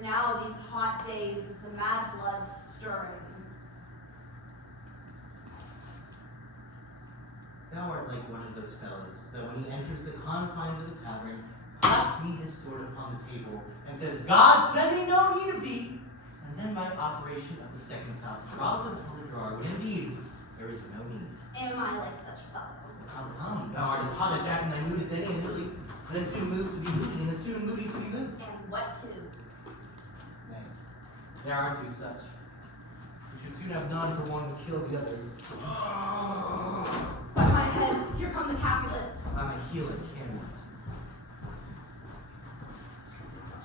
For now, these hot days is the mad blood stirring. Thou art like one of those fellows that when he enters the confines of a tavern, claps me his sword upon the table, and says, God send me no need of thee, and then by operation of the second thought draws until the drawer, when indeed there is no need. Am I like such a fellow? Come, thou art as hot a jack in thy mood as any in Italy, and as soon moved to be moody, and as soon moody to be moved. And what to? Nay, there are two such. We should soon have none for one to kill the other. By my head, here come the Capulets. I'm a healer, Camelot.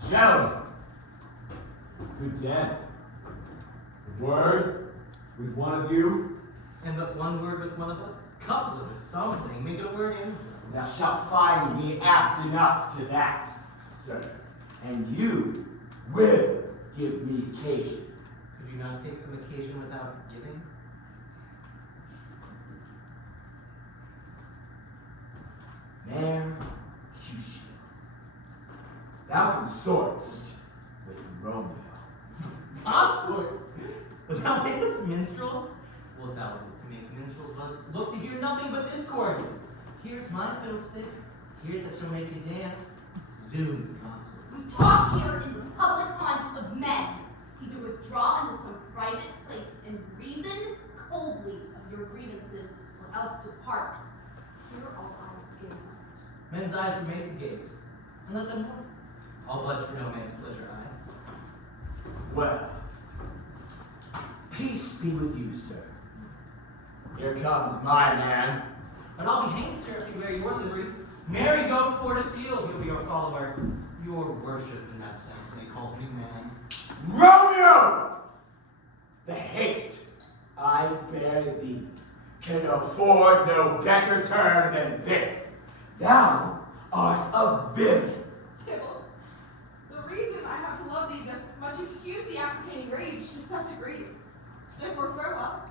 Gentlemen, good den. A word with one of you. And but one word with one of us? Couplet or something. Make it a word in. Thou shalt find me apt enough to that, sir. And you will give me occasion. Could you not take some occasion without giving? Mercutio, thou consortst with Romeo. Consort? Wilt thou make us minstrels? Wilt thou look to make minstrels of us? Look to hear nothing but discords. Here's my fiddlestick. Here's that shall make you dance. Zoons, consort. We talk here in the public haunt of men. Either withdraw into some private place and reason coldly of your grievances, or else depart. Here all eyes gaze on us. Men's eyes were made to gaze, and let them look. All blood for no man's pleasure, aye. Well, peace be with you, sir. Here comes my man. But I'll be hanged, sir, if you wear your livery. Marry, go before the field, he'll be your follower. Your worship, in that sense, may call him man. Romeo! The hate I bear thee can afford no better term than this. Thou art a villain. Tybalt, the reason I have to love thee thus much excuse the appertaining rage to such a grief. Therefore farewell.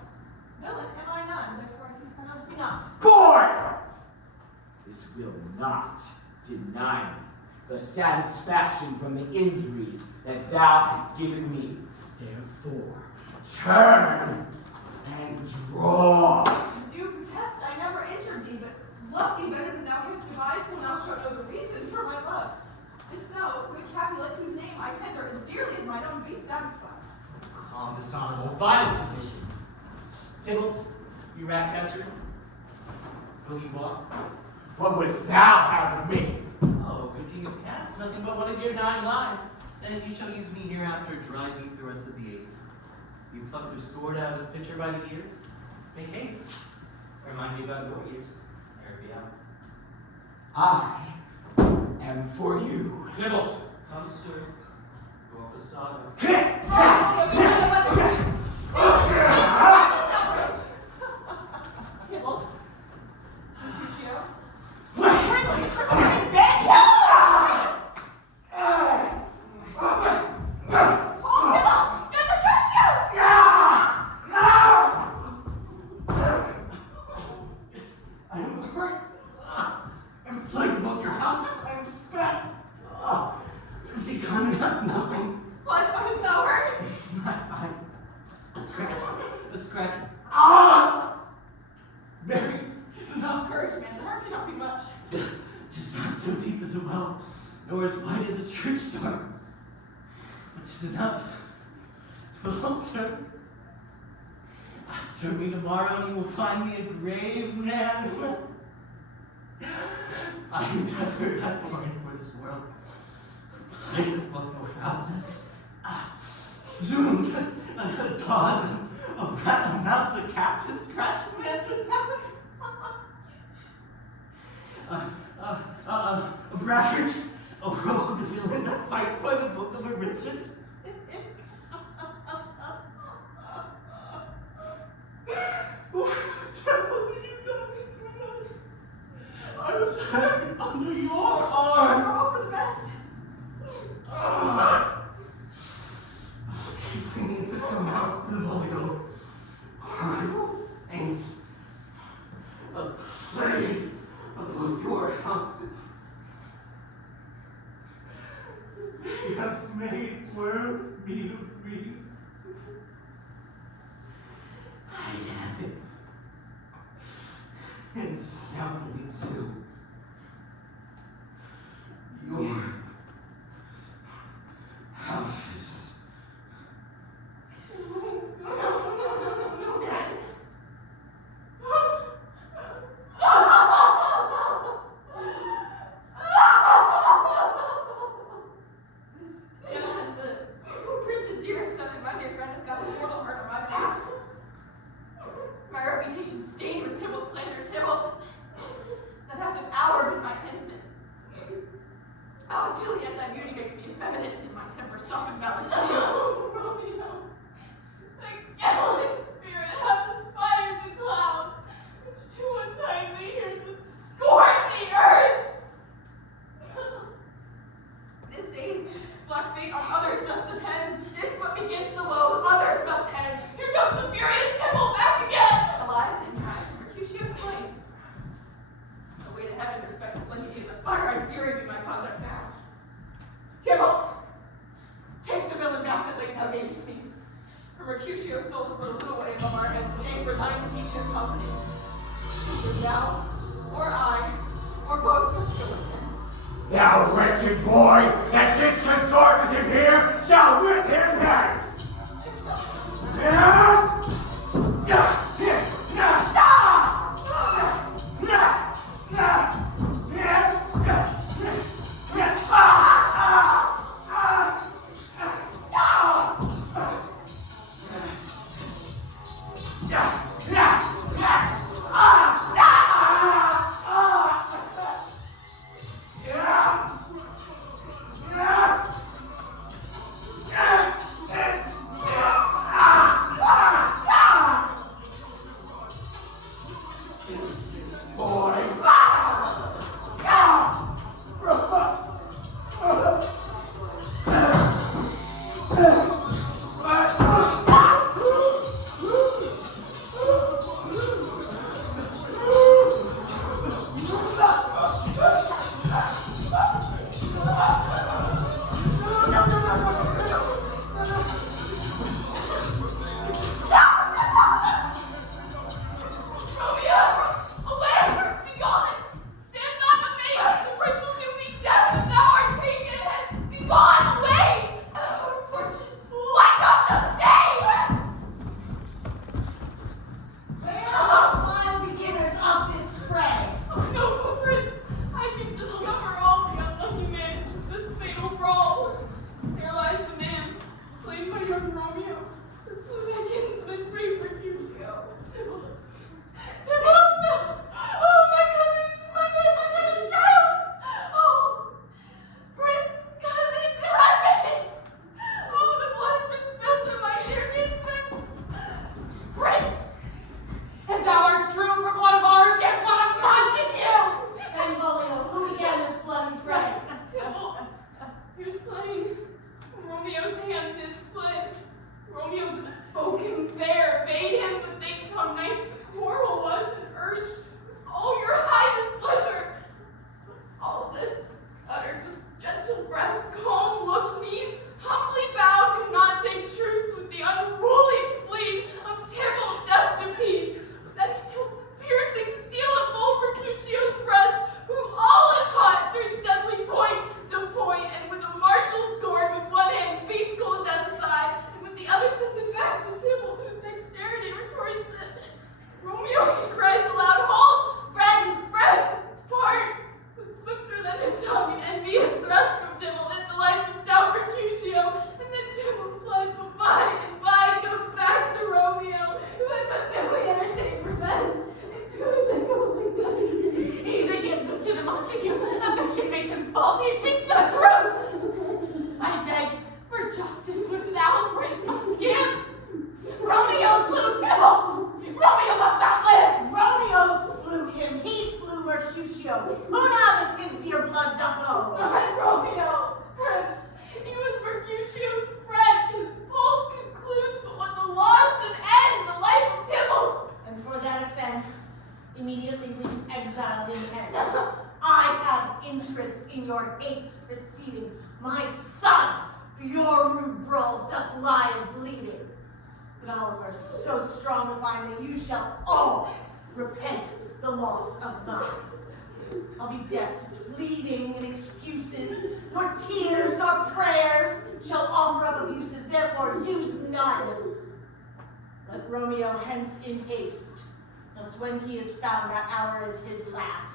Villain am I none, therefore I cease thou knowest me not. Boy! This will not deny me the satisfaction from the injuries that thou hast given me. Therefore, turn and draw. I do protest I never injured thee, but love thee better than thou canst devise till thou shalt know the reason for my love. And so, with Capulet, whose name I tender as dearly as mine own, be satisfied. Calm, dishonorable, violent submission. Tybalt, you rat catcher, will you walk? What wouldst thou have of me? Oh, good king of cats, nothing but one of your 9 lives. And as you shall use me hereafter, drive me the rest of the 8. You pluck your sword out of his pitcher by the ears. Make haste. Remind me about your ears. Ere it be out. I am for you. Tybalt, come, sir. Go up a saga. Tybalt, Mercutio, Mary, it's enough. courage, man. The heart cannot be much. Tis not so deep as a well, nor as wide as a church door. But 'tis enough. 'Twill sir. Serve me tomorrow, and you will find me a grave man. I endeavored, I born for this world. Played at both your houses. Zoons, a dog, a rat, a mouse, a cat, to scratch a man to death. A braggart, a rogue villain that fights by the book of arithmetic. What the devil did you go between us? I was hanging under your arm. All for the best. Keep me into some house Benvolio. I ain't afraid of both your houses. have made worms meat of me. I have it. And soundly too. Your houses. This gentleman, the prince's dearest son and my dear friend, has got his mortal hurt on my behalf. My reputation stained with Tybalt slander, Tybalt, that hath an hour been my kinsman. Oh, Juliet, thy beauty makes me effeminate, and my temper softened valor steel. Oh, Romeo, thy gallant spirit hath aspired the clouds, which too untimely here would scorn the earth. This day's black fate on others doth depend. This what begins the woe, others must end. Here comes the furious Tybalt back again. Alive and tried, Mercutio slain. The way to heaven, respected lady, is a fire and fury be my conduct now. Tybalt, take the villain back that late thou gavest me. For Mercutio's soul is but a little way above our heads, staying for thine to keep him company. Either thou, or I, or both must go with him. Thou wretched boy that didst consort with him here shall with him hence. I have interest in your hate's proceeding. My son For your rude brawls doth lie bleeding. But Oliver is so strong to find that you shall all repent the loss of mine. I'll be deaf to pleading and excuses, nor tears nor prayers shall offer up abuses, therefore use none. Let Romeo hence in haste, lest when he is found that hour is his last.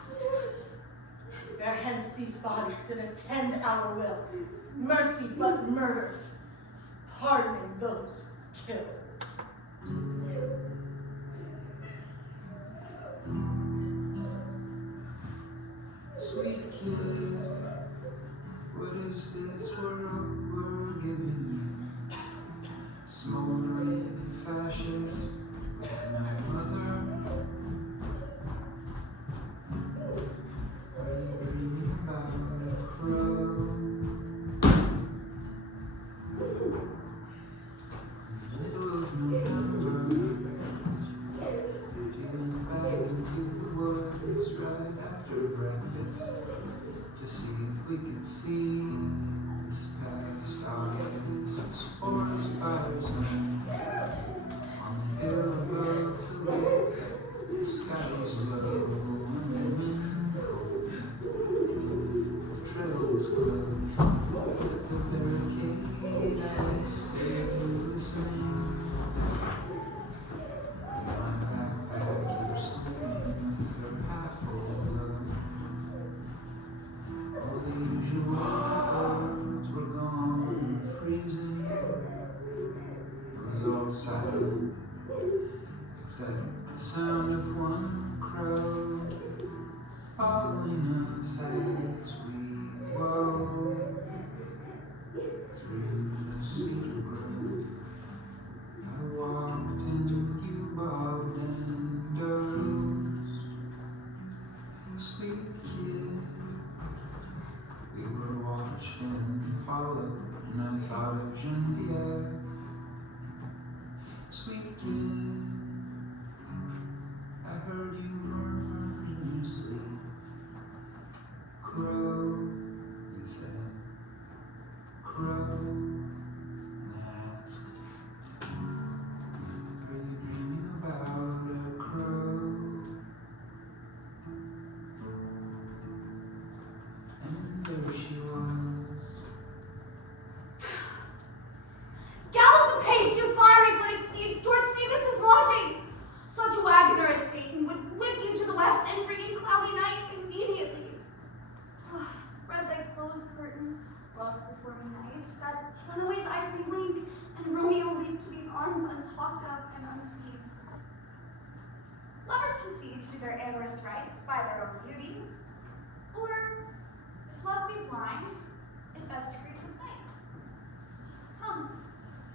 Bear hence these bodies and attend our will. Mercy but murders, pardoning those killed. Sweet kid, what is this world we're giving you? Smoldering fascists with my mother. Are you dreaming about a crow? Middle of November, getting back into the woods right after breakfast to see if we could see this past August forest fires on the hill above the lake. The sky was low and the wind cold. The trail was closed, but the barricade I was still listening. My backpack keeps something for half full of. All the usual birds were gone and freezing. It was all silent, except the sound of one crow following us as we wove through the cedar grove. I walked and you bobbed and dozed. Sweet kid, we were watched and followed, and I thought of Genevieve. Sweet kid, I heard you murmur in your sleep. Crow, you said. Crow, and I asked, are you dreaming about a crow? And there she was. Gallop apace, you fiery-footed steeds, towards Phoebus' lodging! Such a wagoner as Phaeton would whip you to the west and bring in cloudy night immediately. Spread thy closed curtain, love before me night, that runaway's eyes may wink, and Romeo leap to these arms untalked of and unseen. Lovers concede to their amorous rights by their own beauties, or if love be blind, it best agrees with night. Come,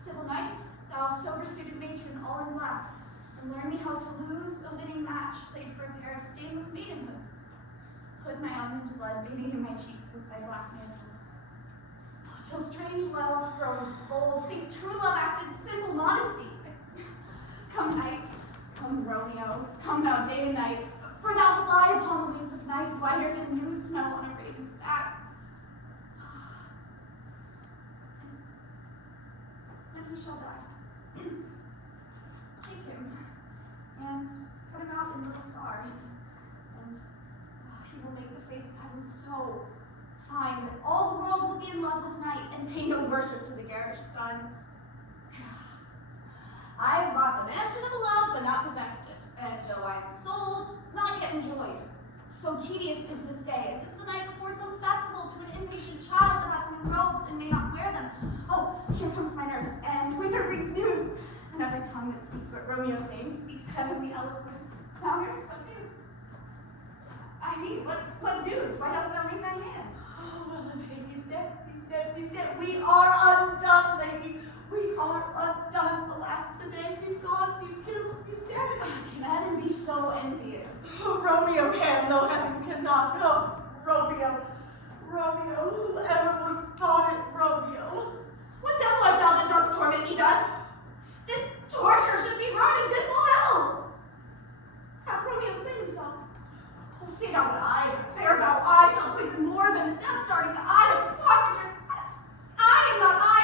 civil knight, thou sober-suited matron all in black, and learn me how to lose a winning match played for a pair of stainless maidenhoods. Hood my almond blood bathing in my cheeks with thy black mantle. Till strange love grown bold, think true love acted simple modesty. Come night, come Romeo, come thou day and night, for thou wilt lie upon the wings of night, whiter than new snow on a raven's back. And he shall die. Take him, and cut him out in little stars, and he will make the face of heaven so fine that all the world will be in love with night and pay no worship to the garish sun. I have bought the mansion of love, but not possessed it, and though I am sold, not yet enjoyed. So tedious is this day, as is the night before some festival to an impatient child that hath new robes and may not wear them. Oh, here comes my nurse, and with her brings news, and every tongue that speaks but Romeo's name speaks heavenly eloquence. Now, nurse, what news? I mean, what news? Why dost thou wring thy hands? Oh, well, he's dead, he's dead, he's dead. We are undone, lady. We are undone. Alack, the day he's gone, he's killed, he's dead. Can heaven be so envious? Oh, Romeo can, though heaven cannot. Oh, Romeo, Romeo, whoever would have thought it, Romeo? What devil art thou that dost torment me thus? This torture should be brought in dismal hell. Hath Romeo slain himself? Oh, say not that I, fair foul eye, shall poison more than the death-darting eye of Parmenter. I am not I,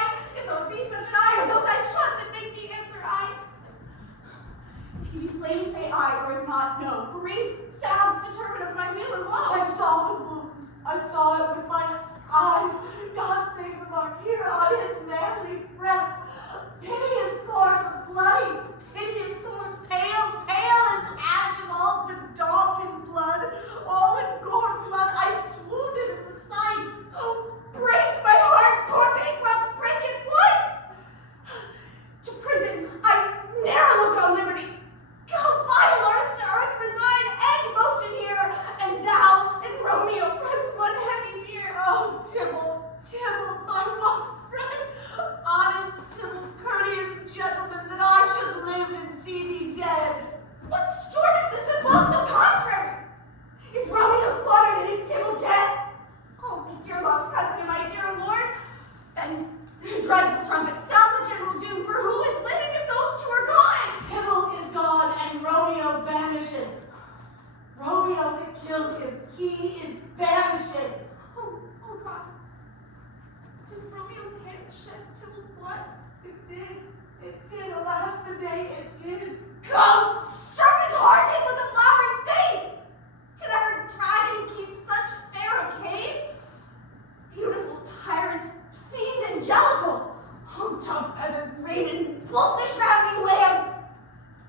wolfish ravening lamb,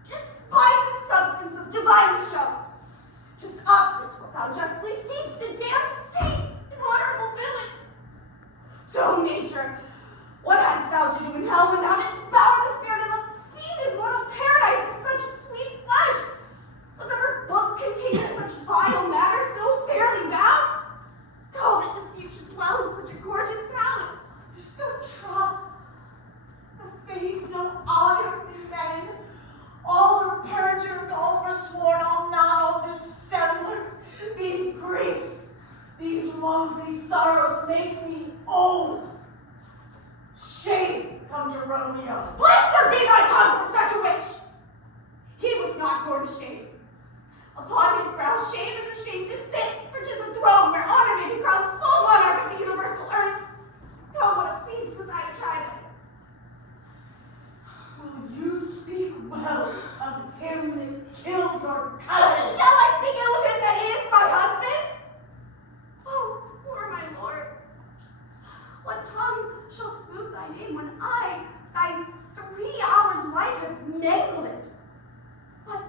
despised substance of divine show, just opposite what thou justly seemst, a damned saint, an honorable villain. So, nature, what hadst thou to do in hell when thou didst bower the spirit of a fiend in mortal paradise of such sweet flesh? Was ever book containing such vile matter so fairly bound? God, that deceit should dwell in such a gorgeous palace. There's no trust, no faith, no honor in men. All are perjured, all forsworn, all not, all dissemblers. These griefs, these woes, these sorrows make me old. Shame come to Romeo. Blister be thy tongue for such a wish. He was not born to shame. Upon his brow shame is ashamed to sit, for 'tis a throne where honor may be crowned sole monarch of the universal earth. Oh, what a beast was I a child. Will you speak well of him that killed your cousin? Shall I speak ill of him that is my husband? Oh, poor my lord. What tongue shall smooth thy name when I, thy 3 hours life, have mangled it? But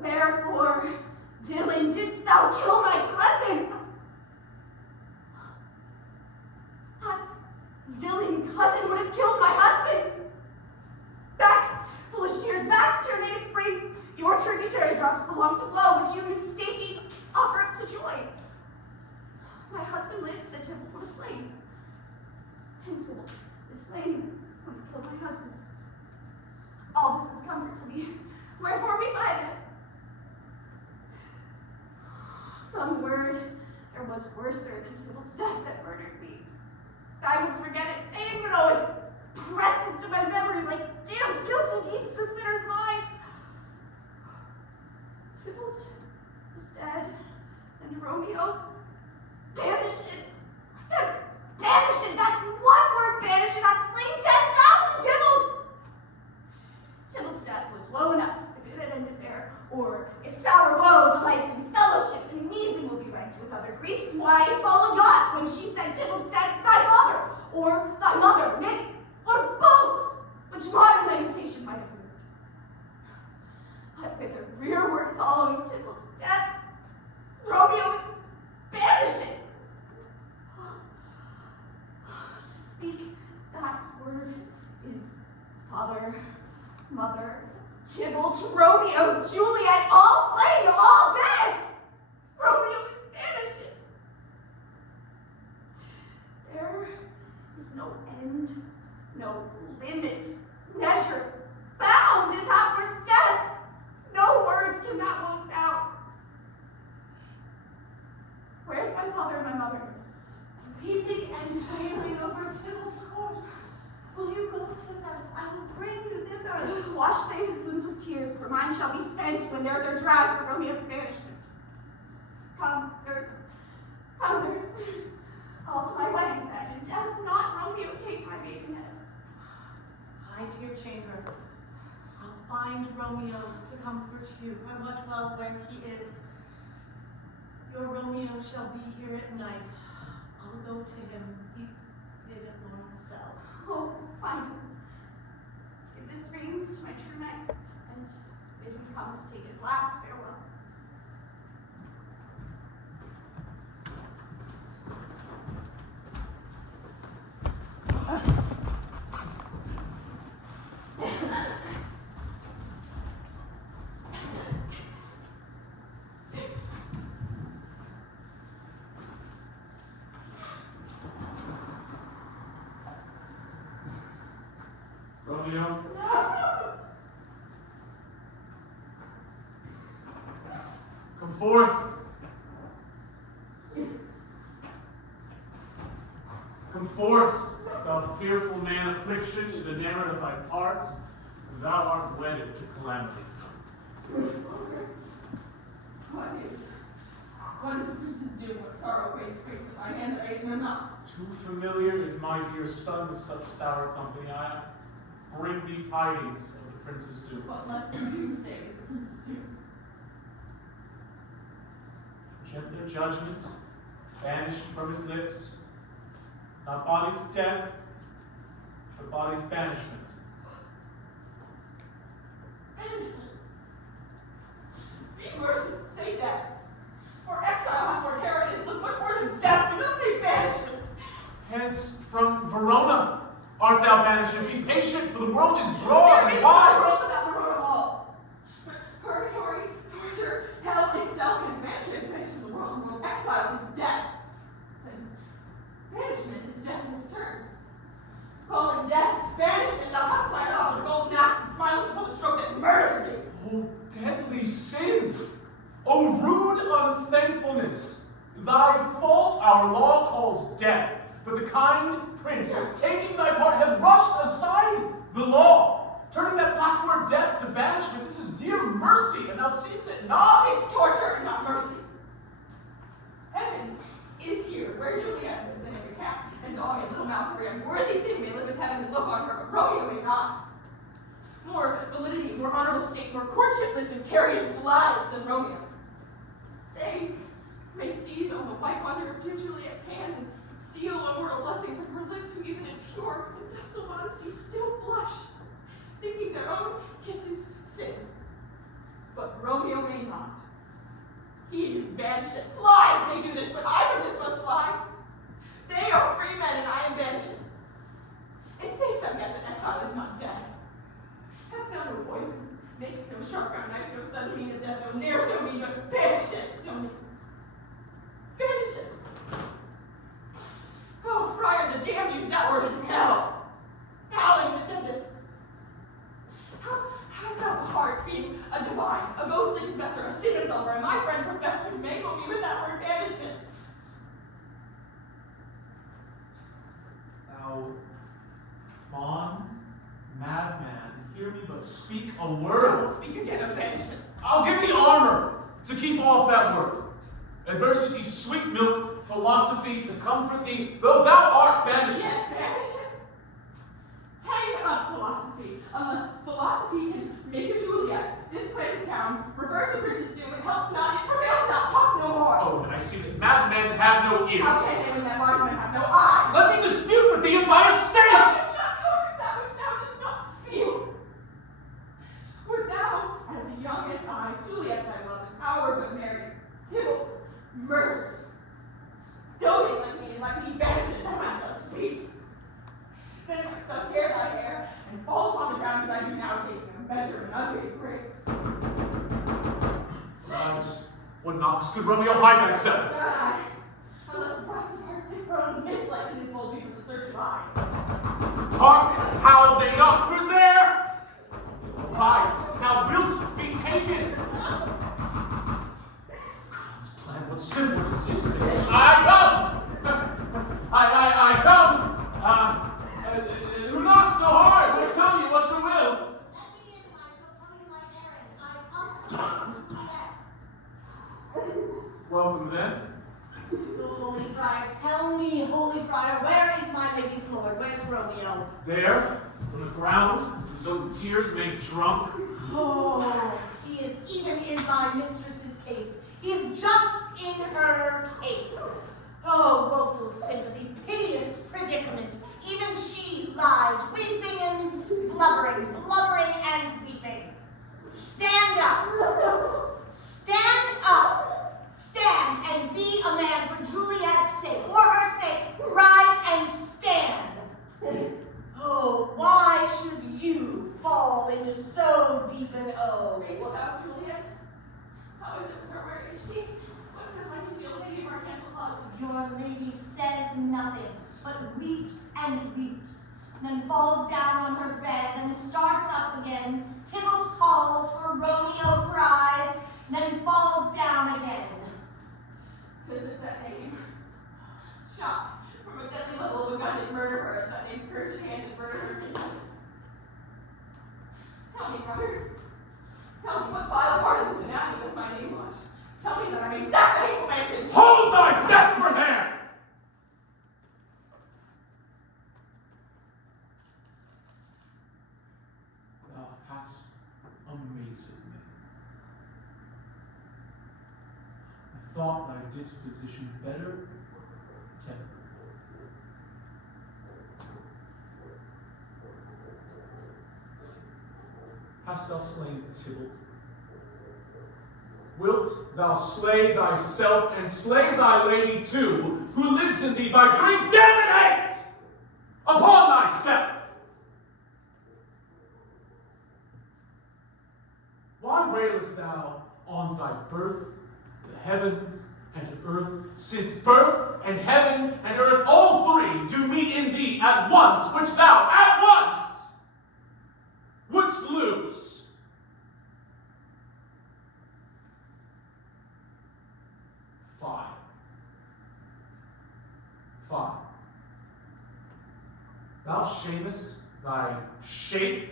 wherefore, villain, didst thou kill my cousin? That villain cousin would have killed my husband. Back, foolish tears, back to your native spring. Your tributary drops belong to woe, which you mistaking offer up to joy. My husband lives, the Tybalt would have slain. And Tybalt is slain would have killed my husband. All this is comfort to me. Wherefore we bide it. Some word there was worser than Tybalt's death that murdered me. I would forget it fain, but oh, it presses to my memory like damned guilty deeds to sinners' minds. Tybalt is dead, and Romeo banished. That one word banished, not slain 10,000 Tybalts. Tybalt's death was woe enough if it had ended there, or if sour woe delights in fellowship and meanly will be ranked with other griefs, why follow not when she said Tybalt's dead thy father, or thy mother, nay, or both, which modern lamentation might have moved. But with a rearward following Tybalt's death, Romeo is banishing. To speak that word is father, mother, Tybalt, Romeo, Juliet, all slain, all dead. Romeo is banished. There is no end, no limit, measure, bound in that word's death. No words can that woe sound. Where's my father and my mother? Weeping and wailing over Tybalt's corpse. Will you go to them? I will bring you thither. Wash they his wounds with tears, for mine shall be spent when theirs are dry for Romeo's banishment. Come, nurse. Come, nurse. All to my wedding bed, and death not Romeo take my maidenhead. Hie to your chamber. I'll find Romeo to comfort you. I wot well where he is. Your Romeo shall be here at night. I'll go to him. He's hid at Lawrence cell. Oh, find him. Give this ring to my true knight, and bid him come to take his last farewell. Romeo? Come forth. Come forth, thou fearful man. Affliction is enamored of thy parts, and thou art wedded to calamity. What is the princess doing? What sorrow creates in my hand that I know not? Too familiar is my dear son with such sour company. I bring thee tidings of the prince's doom. What less than doomsday is the princess doing? Gentler judgment, banished from his lips, not body's death, but body's banishment. Banishment. Be merciful, say death. For exile hath more terror in it, look much more than death, do not say banishment. Hence, from Verona art thou banished, and be patient, for the world is broad There and is no wide. world without the Verona walls. Purgatory, torture, hell itself is banished from the world. The world's exile is death. And banishment is death in its turn. Calling death banishment, thou hast fired off with a golden axe and smilest upon the stroke that murders me. O deadly sin! O rude unthankfulness! Thy fault our law calls death, but the kind prince, taking thy part, hath rushed aside the law, turning that black word death to banishment. This is dear mercy, and thou seest it not. Tis torture and not mercy. Heaven is here, where Juliet lives, and every cat and dog and little mouse, every unworthy thing may live in heaven and look on her, but Romeo may not. More validity, more honorable state, more courtship lives in carrion flies than Romeo. They may seize on the white wonder of dear Juliet's hand and steal a mortal blessing from her lips, who even in pure and festal modesty still blush, thinking their own kisses sin. But Romeo may not. He is banished. Flies may do this, but I from this must fly. They are free men, and I am banished. It says them yet that exile is not death. Hast thou no poison? Makes no sharp brown knife, no sudden mean of death, no ne'er so mean, but banish it. No need. Banish it. Oh, friar, the damned use that word in hell. Howlings attendant. How hast thou the heart, being a divine, a ghostly confessor, a sinner's lover, and my friend professed to mangle me with that word banishment? Thou fond madman, hear me but speak a word. I will speak again of banishment. I'll give thee armor to keep off that word. Adversity, sweet milk, philosophy to comfort thee, though thou art banished. Yet banishment? Hang up philosophy, unless philosophy can make a Juliet, displace a town, reverse the prince's doom, it helps not, it prevails not, talk no more. Oh, but I see that madmen have no ears. How can they when that wise man have no eyes? Let me dispute with thee of thy Thou estate. dost not talk of that which thou dost not feel. Wert thou as young as I, Juliet thy beloved, our but married, Tybalt, murdered, doting like me, and like me banished, thou might thou speak. Then mightst thou tear thy hair, and fall upon the ground as I do now, taking a measure of an ugly grave. Rise, what knocks could Romeo hide thyself? Not I, unless the brights of heart sick groans mislike in his bold view from the search of eyes. Hark, how they knock, who's there? Rise, thou wilt be taken. God's plan, what simpleness is this? I come! I come! Who knocks so hard? What's coming? What's your will? Let me in, and I shall tell you my errand. I come to Juliet. Welcome then. Oh, Holy Friar, tell me, Holy Friar, where is my lady's lord? Where's Romeo? There, on the ground, his own tears made drunk. Oh, he is even in my mistress's case. He is just in her case. Oh, woeful sympathy, piteous predicament. Even she lies, weeping and blubbering and weeping. Stand up. Stand up. Stand and be a man for Juliet's sake. For her sake, rise and stand. Oh, why should you fall into so deep an O? Speaks thou, Juliet? How is it with her? Where is she? What says my concealed lady of our cancelled love? Your lady says nothing, but weeps and weeps, then falls down on her bed, then starts up again. Tybalt calls for Romeo, cries, then falls down again. Says if that name, shot from a deadly level, would God did murder her, as that name's cursed hand did murder her kinsman. Tell me, brother. Tell me what vile part of this anatomy doth my name watch. Tell me that I may sack the hateful mansion. Hold thy desperate hand! Thou hast amazed me. I thought thy disposition better tempered. hast thou slain Tybalt? Wilt thou slay thyself and slay thy lady too, who lives in thee by doing damn hate upon thyself? Why railest thou on thy birth, the heaven and earth, since birth and heaven and earth, all three, do meet in thee at once, which thou at once wouldst lose? Fine. Thou shamest thy shape,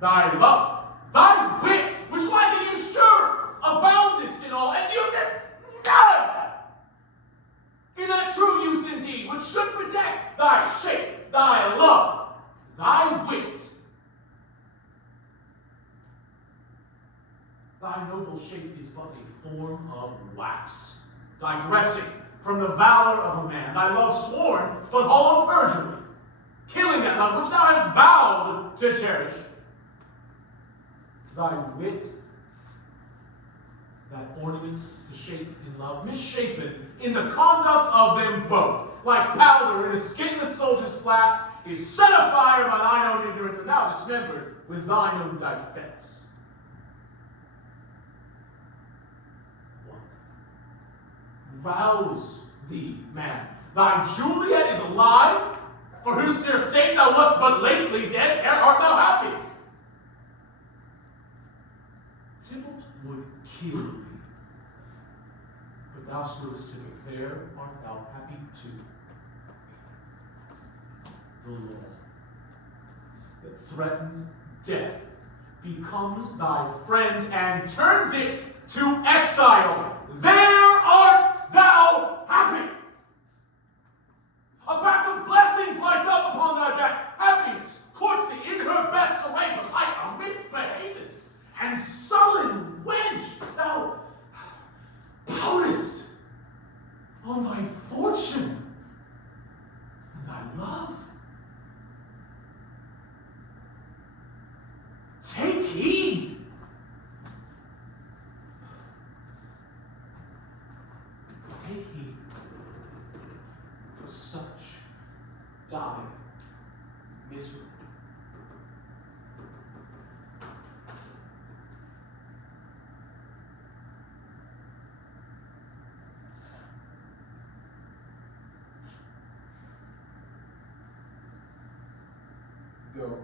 thy love, thy wit, which like you sure aboundest in all, and usest none in that true use indeed, which should protect thy shape, thy love, thy wit. Thy noble shape is but a form of wax, digressing from the valor of a man, thy love sworn but all of perjury, killing that love which thou hast vowed to cherish. Thy wit, that ornament to shape in love, misshapen in the conduct of them both, like powder in a skinless soldier's flask, is set afire by thine own ignorance, and thou dismembered with thine own defense. Rouse thee, man. Thy Juliet is alive, for whose dear sake thou wast but lately dead, ere art thou happy. Tybalt would kill thee, but thou slewest him, there art thou happy too. The law that threatened death becomes thy friend and turns it to exile. There art thou happy. A back of blessings lights up upon thy back. Happiness courts thee in her best array, but like a misbehaved and sullen wench, thou poutest on thy fortune and thy love. Take heed. Take heed, for such die miserably. Go.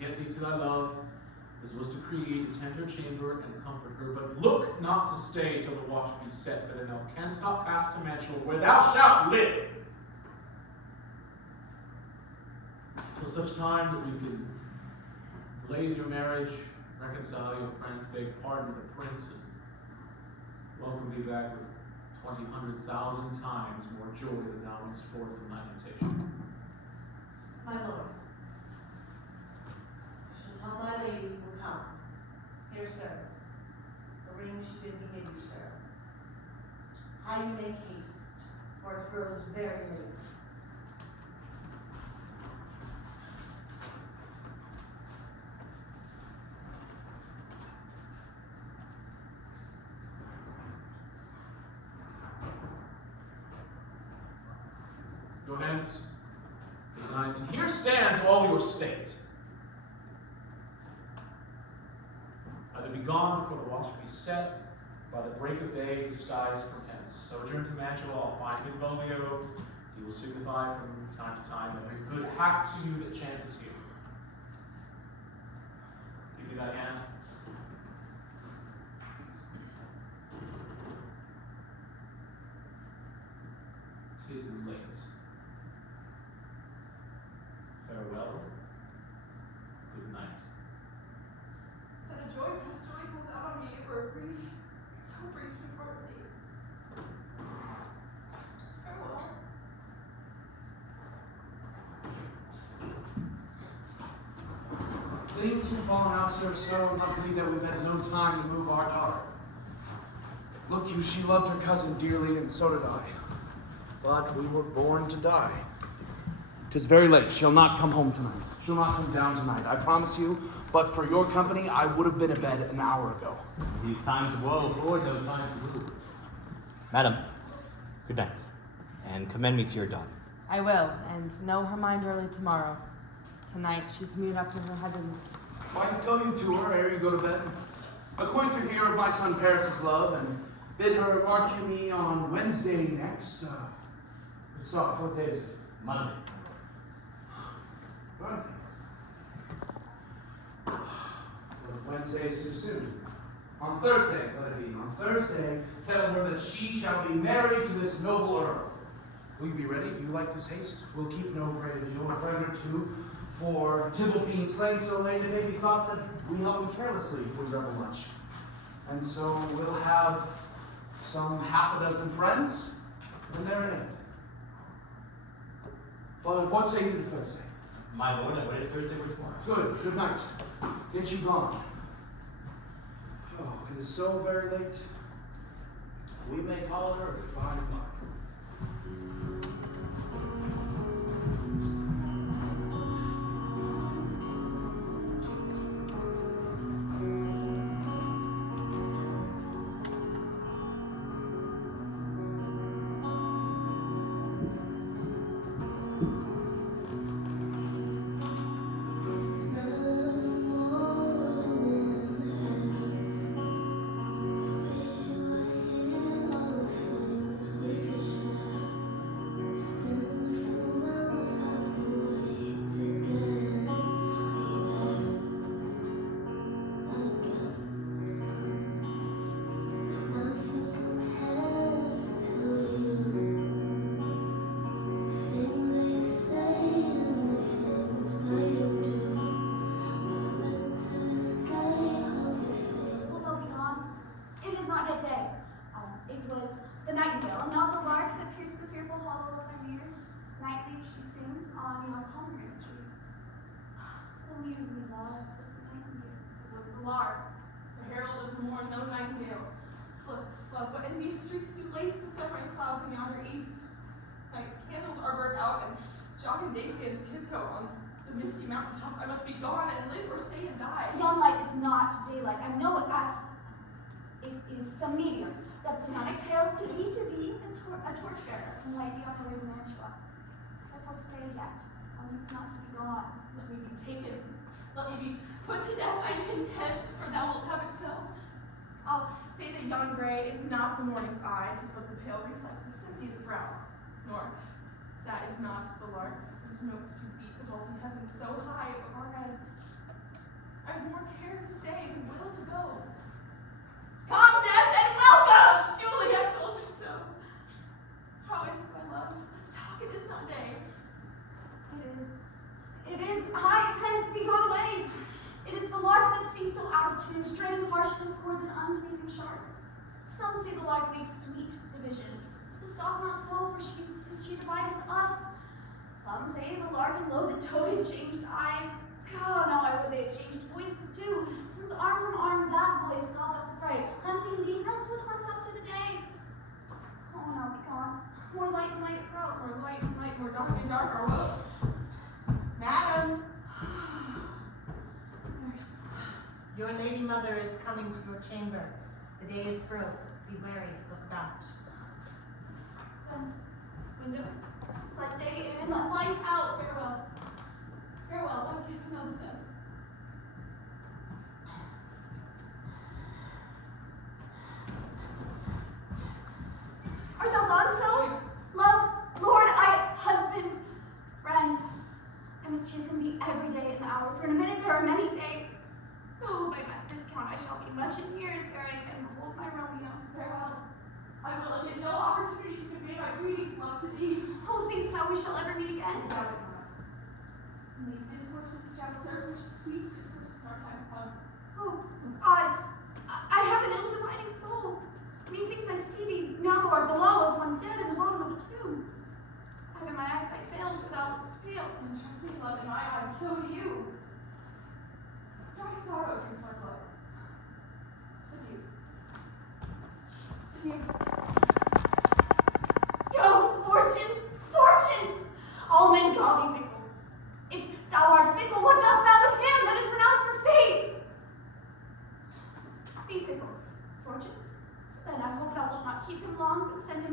Get thee to thy love, as was decreed, to tend her chamber and comfort her, but look not to stay till the watch be set, that thou canst not pass to Mantua, where thou shalt live, till such time that we can blaze your marriage, reconcile your friends, beg pardon of the prince, and welcome thee back with 20,000 times more joy than thou wentst forth in thy invitation. My lord, I shall tell my lady who will come. Here, sir, the ring she bid me give you, sir. How you make haste, for it grows very late. Go hence. Good night. And here stands all your state. Either be gone before the watch be set, by the break of day disguise from hence. So adjourn to Mantua, I'll find Benvolio. He will signify from time to time every good hap to you that chances you. Give me thy hand. Tis late. Farewell. Good night. That a joy past joy comes out on me for a brief, so brief to part with thee. Farewell. Things have fallen out here so luckily that we've had no time to move our daughter. Look you, she loved her cousin dearly, and so did I. But we were born to die. 'Tis very late. She'll not come home tonight. She'll not come down tonight, I promise you. But for your company, I would have been in bed an hour ago. In these times of woe, Lord, no time to move. Madam, good night, and commend me to your daughter. I will, and know her mind early tomorrow. Tonight she's moved up to her heavens. Wife, go you to her ere you go to bed. Acquaint her here of my son Paris's love, and bid her mark you me on Wednesday next. It's soft. What day is it? Monday. Monday. But Wednesday is too soon. On Thursday, let it be. On Thursday, tell her that she shall be married to this noble earl. Will you be ready? Do you like this haste? We'll keep no great ado, a friend or two, for Tybalt being slain so late it may be thought that we held him carelessly if we revel much. And so we'll have some half a dozen friends, and there it end. But what say you to Thursday? My lord, I waited Thursday for tomorrow. Good, good night. Get you gone. Oh, it is so very late. We may call her by and by. Mountaintops. I must be gone and live or stay and die. Yon light is not daylight. I know it. It is some medium that the sun exhales to be a torchbearer can light thee on the way to Mantua. Therefore stay yet, one needs not to be gone. Let me be taken. Let me be put to death. I am content, for thou wilt have it so. I'll say that yon gray is not the morning's eye, 'tis but the pale reflex of Cynthia's brow. Nor that is not the lark whose notes do beat the vaulted heavens so high above our heads. I have more care to stay than will to go. Come, death, and welcome! Juliet wills it so. How is my love? Let's talk, it is not day. It is. Hence be gone away. It is the lark that sings so out of tune, straining harsh discords and unpleasing sharps. Some say the lark makes sweet division. This doth not so, for since she divided us. Some say the lark and low the toad had changed eyes. God, now I would they had changed voices too, since arm from arm that voice doth us affray, hunting thee hence what hunts up to the day. Oh, now be gone. More light and light approach. More light and light, more dark and dark our woe. Madam, Nurse. your lady mother is coming to your chamber. The day is broke. Be wary, look about. Window. Let day in, let life out. Farewell. Farewell, one kiss another step. Art thou gone so? Love, Lord, husband, friend. I must hear from thee every day and hour, for in a minute there are many days. Oh, by my discount I shall be much in years ere I can behold my Romeo. Farewell. I will admit no opportunity to convey my greetings, love, to thee. Oh, thinkst thou we shall ever meet again? Doubt it not. And these discourses shall serve for sweet discourses our time come. Oh, God, I have an ill-dividing soul. Methinks I see thee now thou art below as one dead in the bottom of a tomb. Either my eyesight fails or thou lookst pale. And trusting love in my eyes, so do you. Dry sorrow drinks our blood. Adieu. Adieu. Go, fortune, fortune! All men godly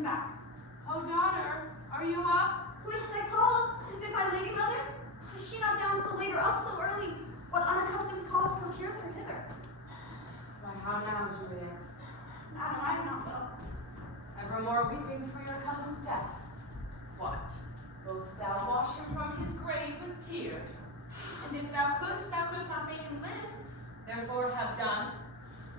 back. Oh, daughter, are you up? Who is it that calls? Is it my lady mother? Is she not down so late or up so early? What unaccustomed cause procures her hither? Why, how now, Juliet? Madam, I do not know. Evermore weeping for your cousin's death. What? Wilt thou wash him from his grave with tears? And if thou couldst not make him live. Therefore have done.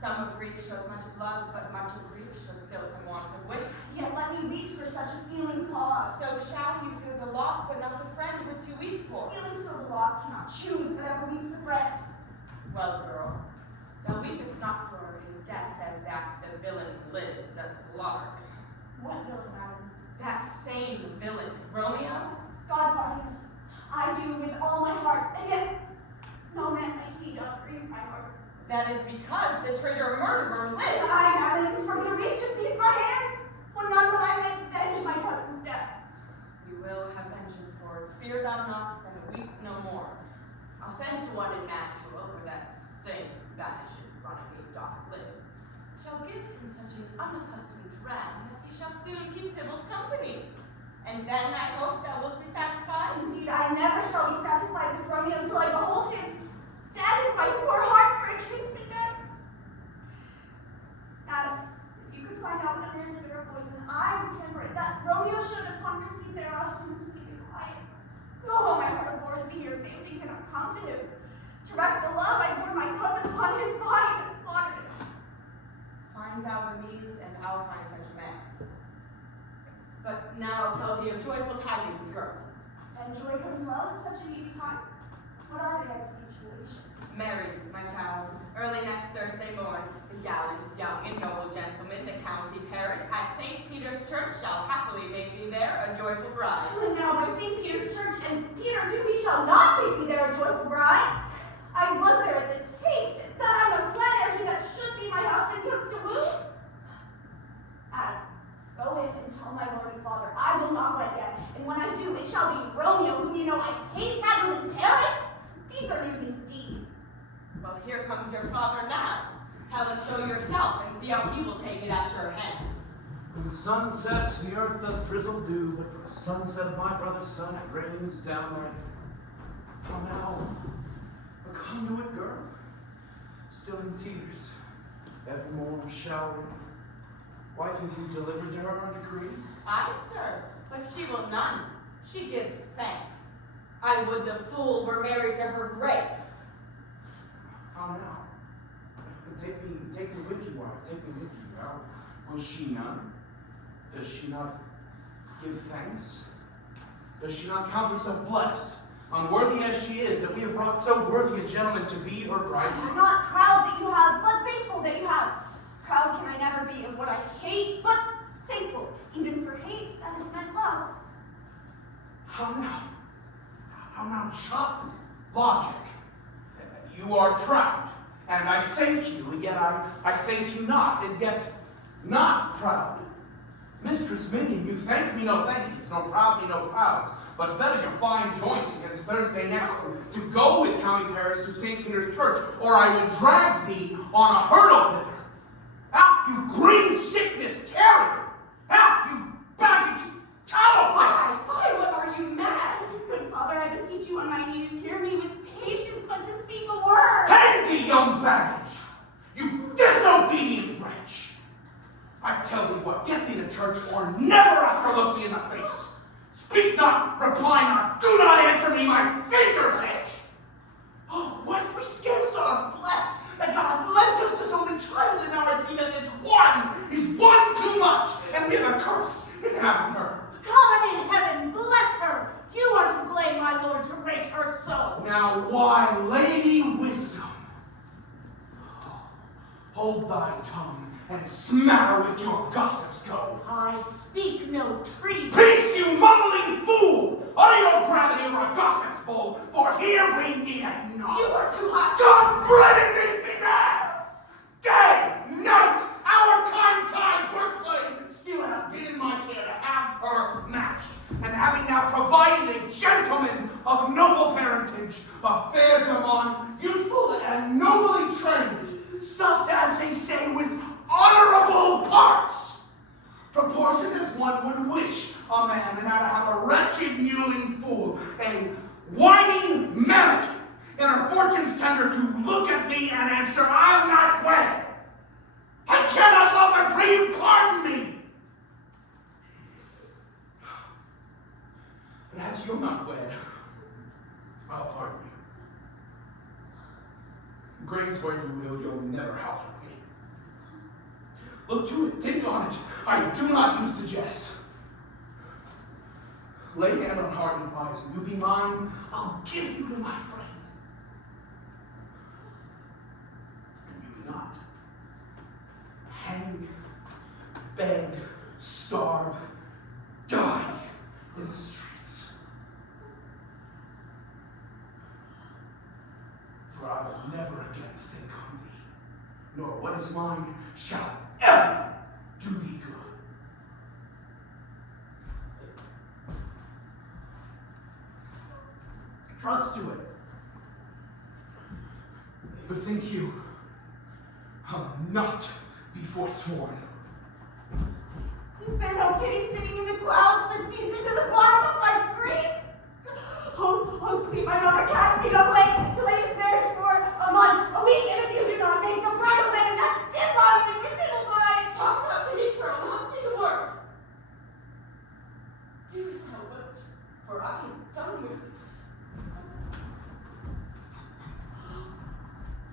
Some of grief shows much of love, but much of grief shows still some want of wit. Yet let me weep for such a feeling cause. So shall you feel the loss, but not the friend which you weep for. Feeling so the lost cannot choose, but ever weep the friend. Well, girl, thou weepest not for his death as that the villain lives, as slaughtered. What villain, madam? That same villain, Romeo? God pardon him. I do with all my heart, and yet no man like he doth grieve my heart. That is because the traitor murderer lives. I, madam, from the reach of these my hands, when none but I may avenge my cousin's death. We will have vengeance for it. Fear thou not, then weep no more. I'll send to one in natural, where that same banished renegade doth live. Shall give him such an unaccustomed dram that he shall soon keep Tybalt company. And then I hope thou wilt be satisfied. Indeed, I never shall be satisfied with Romeo until I behold him. Dead is my poor heart for a kinsman begs. Madam, if you could find out what man did her poison, I would temper it, that Romeo should upon receipt thereof soon sleep in quiet. Oh, my heart abhors to hear fainting cannot come to him. To wreck the love I bore my cousin upon his body that slaughtered him. Find thou the means, and I'll find such a man. But now I'll tell thee of joyful tidings, girl. And joy comes well at such a needy time. What are they, I beseech you, ladyship? Married, my child, early next Thursday morn, the gallant, young, and noble gentleman, the County Paris, at St. Peter's Church shall happily make thee there a joyful bride. And now by St. Peter's Church and Peter too, he shall not make me there a joyful bride. I wonder at this haste that I must wed ere he that should be my husband comes to woo. Adam, go in and tell my lord and father I will not wed yet, and when I do, it shall be Romeo, whom you know I hate rather than Paris. These are news indeed. Well, here comes your father now. Tell him so yourself, and see how he will take it at your hands. When the sun sets, the earth doth drizzle dew, but for the sunset of my brother's son, it rains down rain. Come now, a conduit girl, still in tears, evermore showering. Wife, have you delivered to her a decree? Aye, sir, but she will none. She gives thanks. I would the fool were married to her grave. How now? Take me with you, wife, take me with you. How will she none? Does she not give thanks? Does she not count herself blessed, unworthy as she is, that we have brought so worthy a gentleman to be her bride? I'm not proud that you have, but thankful that you have. Proud can I never be of what I hate, but thankful, even for hate, that is meant love. How now? How now? Chop logic. You are proud, and I thank you, yet I thank you not, and yet not proud. Mistress Minion, you thank me no thankies, nor proud me no prouds, but fetter your fine joints against Thursday next to go with County Paris to St. Peter's Church, or I will drag thee on a hurdle thither. Out, you green sickness carrier! Out, you baggage tallow-face! Why, what are you mad? Good father, I beseech you on my knees, hear me with patience, but to speak a word. Hang thee, young baggage! You disobedient wretch! I tell thee what, get thee to church, or never after look me in the face. Speak not, reply not, do not answer me my finger's edge. Oh, what we scarce saw us blessed, that God hath lent us his only child, and now I see that this one is one too much, and we have a curse in having her. God in heaven bless her! You are to blame, my lord, to rate her so. Now why, Lady Wisdom, hold thy tongue and smatter with your gossip's go. I speak no treason. Peace, you mumbling fool! Utter your gravity over a gossip's bowl, for here we need it not. You are too hot. God's bread makes me mad! Day, night, our time, work, play, still have been in my care to have her matched. And having now provided a gentleman of noble parentage, a fair demon, youthful and nobly trained, stuffed, as they say, with honorable parts, proportioned as as one would wish a man, and now to have a wretched mewling fool, a whining mammoth in her fortune's tender to look at me and answer, I'm not wed. I cannot love, I pray you pardon me. But as you're not wed, I'll pardon you. Graze where you will, you'll never house with me. Look to it, think on it. I do not use the jest. Lay hand on heart and advise. You be mine, I'll give you to my friend. And you be not. Hang, beg, starve, die in the streets. For I will never again think on thee, nor what is mine shall ever do thee good. Trust to it. But think you, I'll not be forsworn. Is there no pity sitting in the clouds that sees into the bottom of my grief? Oh, sweet my mother, cast me not away to lay this marriage for a month, a week, and if you do not make a bridal bed in that dim bottom in your table line. Talk not to me, Colonel, help me to work. Do as thou wilt, for I am done with thee.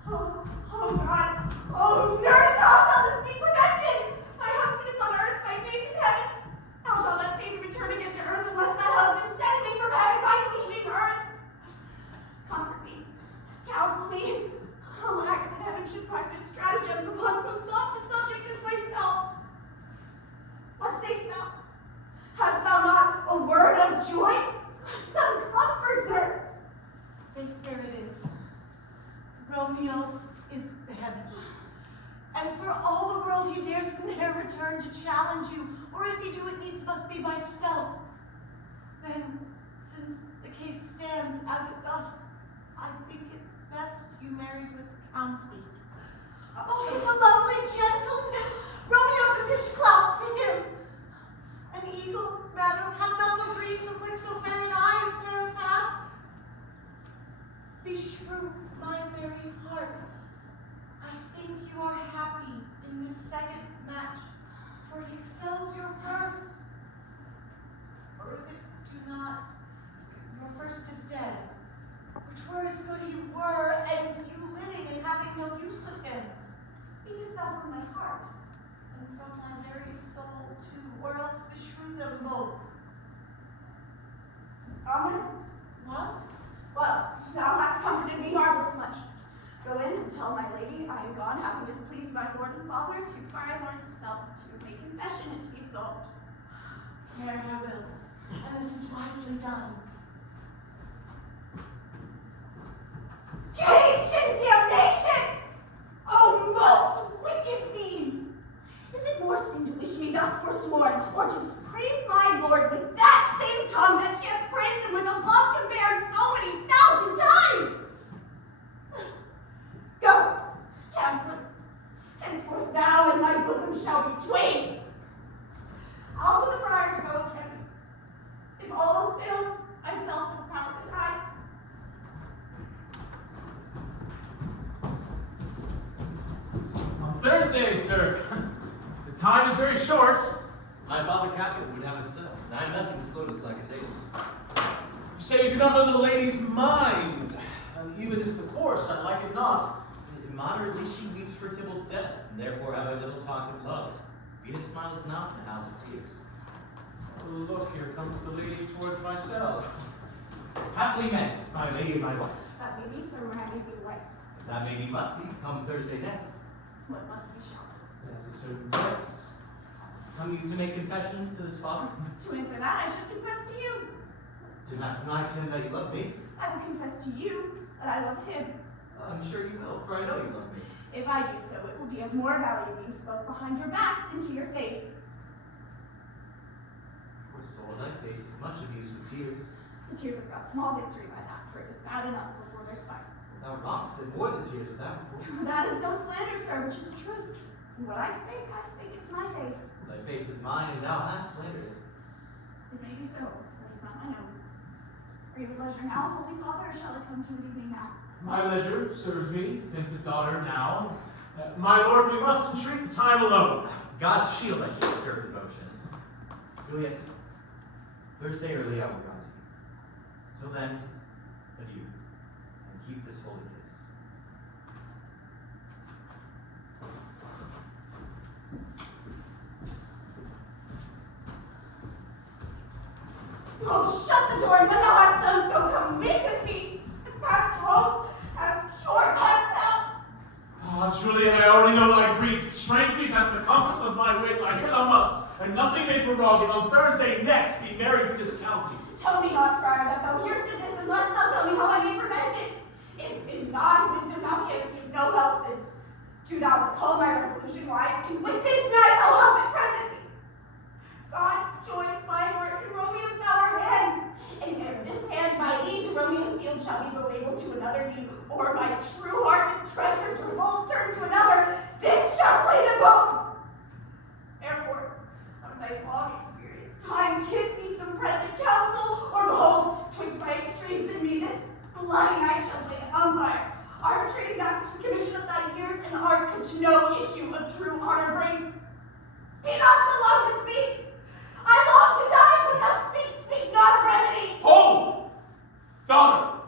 Oh God, oh nurse, how shall this be prevented? My husband is on earth, my faith in heaven. How shall that faith return again to earth unless that husband send me from heaven by leaving earth? Comfort me, counsel me. Alack, that heaven should practice stratagems upon so soft a subject as myself. What sayst thou? Hast thou not a word of joy? Some comfort, nurse. Faith, there it is. Romeo is banished. And for all the world he dares ne'er return to challenge you, or if he do it needs must be by stealth. Then, since the case stands as it does, I think it best you married with the county. Oh, he's a lovely gentleman. Romeo's a dishclout to him. An eagle, madam, hath not so green, so quick, so fair an eye as Paris hath. Beshrew my very heart. I think you are happy in this second match, for he excels your first. Or if it do not, your first is dead, which were as good he were, and you living and having no use of him. Speakest thou from my heart? And from my very soul too, or else beshrew them both. Amen. What? Well, thou hast comforted me marvelous much. Go in and tell my lady I am gone, having displeased my lord and father, to fire I wanted to sell, to make confession and to be absolved. Marry I will, and this is wisely done. Cage and damnation! O most wicked fiend! Is it more sin to wish me thus forsworn, or to dispraise my lord with that same tongue that she hath praised him with a love compared so many thousand times? Go, counselor. Henceforth thou and my bosom shall be twain. I'll to the friar to go as ready. If all else fail, myself have the power to die. On Thursday, sir. The time is very short. My father Captain would have it so, and I am nothing slow to slack his haste. You say you do not know the lady's mind, and even is the course, I like it not. Moderately she weeps for Tybalt's death, and therefore have a little talk of love. Venus smiles not in the house of tears. Oh, look, here comes the lady towards myself. Happily met, my lady and my wife. That may be, sir, we're having a good wife. That may be must be, come Thursday next. What must be shall. That's a certain text. Come you to make confession to this father? To answer that, I should confess to you. Do not deny to him that you love me. I will confess to you that I love him. I'm sure you will, for I know you love me. If I do so, it will be of more value being spoke behind your back than to your face. Poor soul, thy face is much abused with tears. The tears have got small victory by that, for it was bad enough before their spite. Thou wrongst in more than tears without. That is no slander, sir, which is the truth. And what I speak it to my face. Thy face is mine, and thou hast slandered it. It may be so, but it's not my own. Are you at leisure now, Holy Father, or shall I come to an evening mass? My leisure serves me, Vincent daughter, now. My lord, we must entreat the time alone. God's shield, I should disturb devotion. Juliet, Thursday early I will rise. So then, adieu, and keep this holy kiss. Oh, shut the door, and when thou hast done so, come meet with me, and pass home as pure as thou. Ah, Juliet, I already know thy grief. Strength me as the compass of my wits. I hear thou must, and nothing may prorogue it. On Thursday next be married to this county. Tell me not, friar, that thou hearest of this, unless thou tell me how I may prevent it. If in non-wisdom thou canst give no help, then do thou call my resolution wise, and with this night I'll help it presently. God joined my heart in Romeo's thou our hands, and ere this hand by thee to Romeo's sealed shall be the label to another deed, or my true heart with treacherous revolt turn to another, this shall slay them both. Therefore, out of thy long experience, time give me some present counsel, or behold, twixt my extremes in me this bloody night shall lay the umpire, arbitrating that which the commission of thy years and art could to no issue of true honor bring. Be not so long to speak. I long to die, but thou speak not of remedy. Hold! Daughter,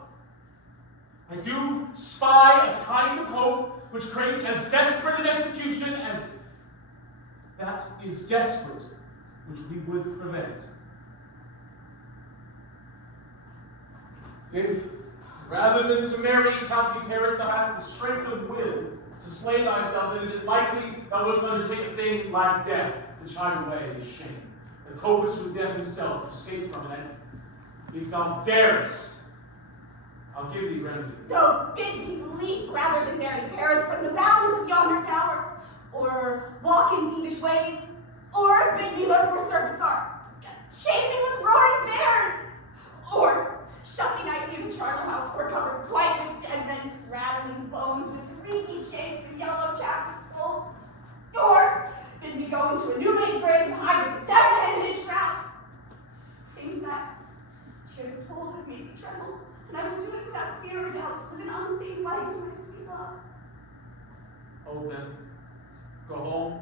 I do spy a kind of hope which craves as desperate an execution as that is desperate, which we would prevent. If, rather than to marry County Paris, thou hast the strength of will to slay thyself, then is it likely thou wilt undertake a thing like death, to chide away his shame, and copest with death himself, to escape from it, and if thou darest, I'll give thee remedy. Though bid me leap rather than marry Paris from the battlements of yonder tower, or walk in thievish ways, or bid me lurk where serpents are, shame me with roaring bears, or shut me nightly in a charnel house where covered quite with dead men's rattling bones, with reeky shapes and yellow chapped skulls, or bid me go into a new-made grave and hide with the dead man in his shroud. Things that, told have made me tremble, and I will do it without fear or doubt, live an unstained life to my sweet love. Oh, then, go home,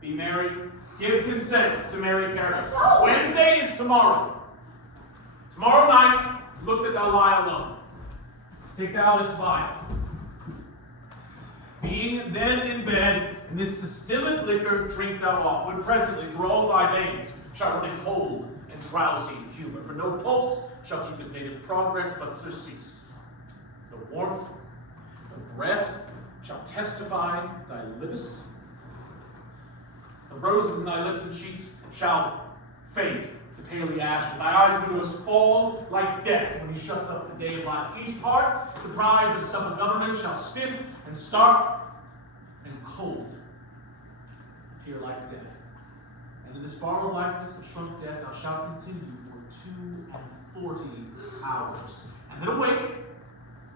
be married, give consent to marry Paris. No! Wednesday is tomorrow. Tomorrow night, look that thou lie alone. Take thou this vial. Being then in bed, and this distilled liquor drink thou off, when presently through all thy veins shall run a cold and drowsy humor, for no pulse shall keep his native progress but surcease. No warmth, no breath shall testify thy livest. The roses in thy lips and cheeks shall fade to paly ashes. Thy eyes and windows fall like death when he shuts up the day of life. Each part, deprived of some government, shall stiff and stark and cold appear like death. And in this borrowed likeness of shrunk death thou shalt continue for 42 hours, and then awake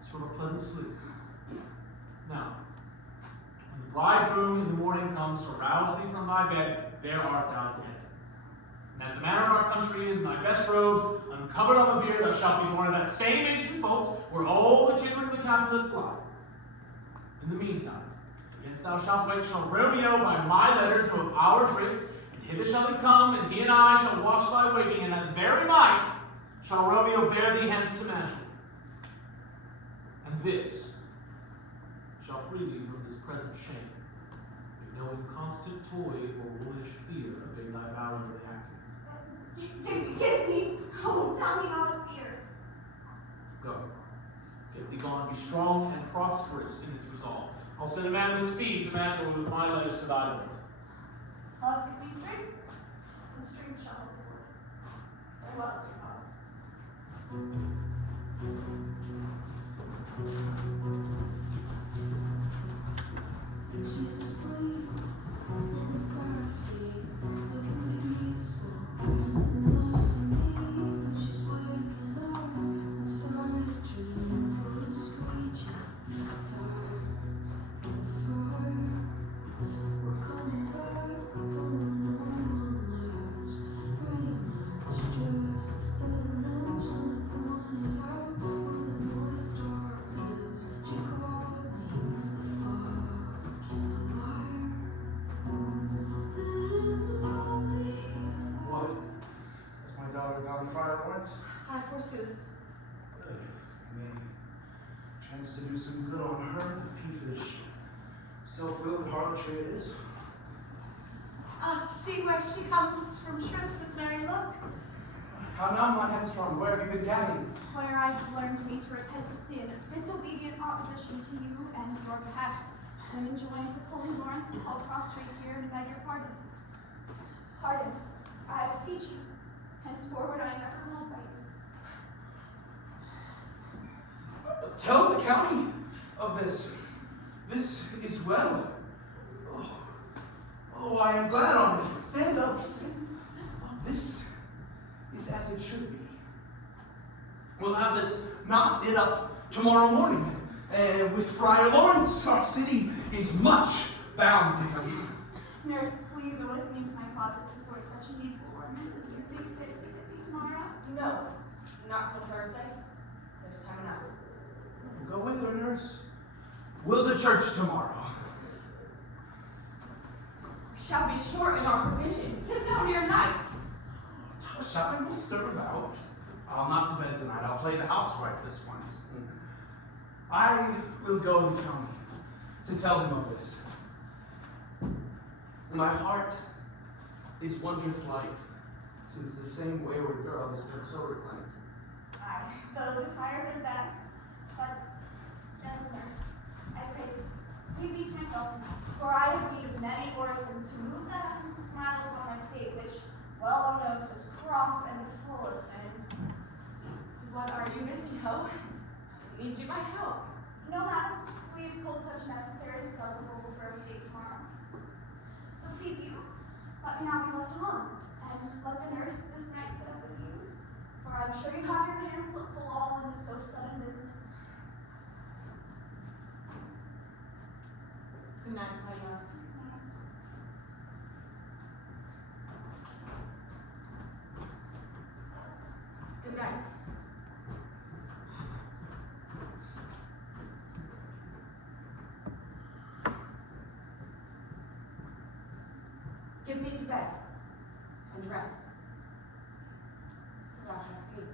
as from a pleasant sleep. Now, when the bridegroom in the morning comes to rouse thee from thy bed, there art thou dead. And as the manner of our country is, in thy best robes, uncovered on the bier, thou shalt be born of that same ancient vault where all the kindred of the Capulets lie. In the meantime, against thou shalt wake, shall Romeo by my letters know of our drift, and hither shall he come, and he and I shall watch thy waking, and that very night shall Romeo bear thee hence to Mantua. And this shall free thee from this present shame, if no inconstant toy or womanish fear abate thy valor in the acting. Give me, oh, tell me not of fear. Go. Get thee gone, be strong and prosperous in this resolve. I'll send a man with speed to Mantua with my letters to thy lord. Love give me strength, and strength shall help forward. Farewell, dear father. She's asleep in the backseat, looking peaceful and lost to me. But she's waking up inside a dream full of screeching tires and fire. We're daughter gone, Friar Lawrence? Aye, forsooth. May chance to do some good on her, the peevish, self-willed harlotry it is. See where she comes from shrift with merry look. How now, my headstrong, where have you been gadding? Where I have learned me to repent the sin of disobedient opposition to you and your behest, when enjoying the holy Lawrence, I'll prostrate here and beg your pardon. Pardon, I beseech you. Henceforward I am ever ruled by you. Tell the county of this. This is well. Oh, I am glad on it. Stand up, stand up. This is as it should be. We'll have this knot knit up tomorrow morning. And with Friar Lawrence, our city is much bound to him. Nurse, will you go with me to my closet to sort such needful ornaments as you think fit to get me tomorrow? No, not till Thursday. There's time enough. Go with her, nurse. We'll to church tomorrow. We shall be short in our provisions. 'Tis now near night. Tasha, I will stir about. I'll not to bed tonight. I'll play the housewife this once. I will go to the county to tell him of this. My heart is wondrous light, since the same wayward girl has been so reclaimed. Aye, those attires are best. But, gentle nurse, I pray thee, leave me to myself tonight, for I have need of many orisons to move the heavens to smile upon my state, which well thou knowest is cross and full of sin. What are you missing, Ho? I need you by help. No, madam, we have pulled such necessaries as are beholden for our state tomorrow. So please you, let me now be left alone, and let the nurse this night sit up with you, for I'm sure you have your hands full all in this so sudden business. Good night, my love. Good night. Get thee to bed and rest. Thou hast sleep.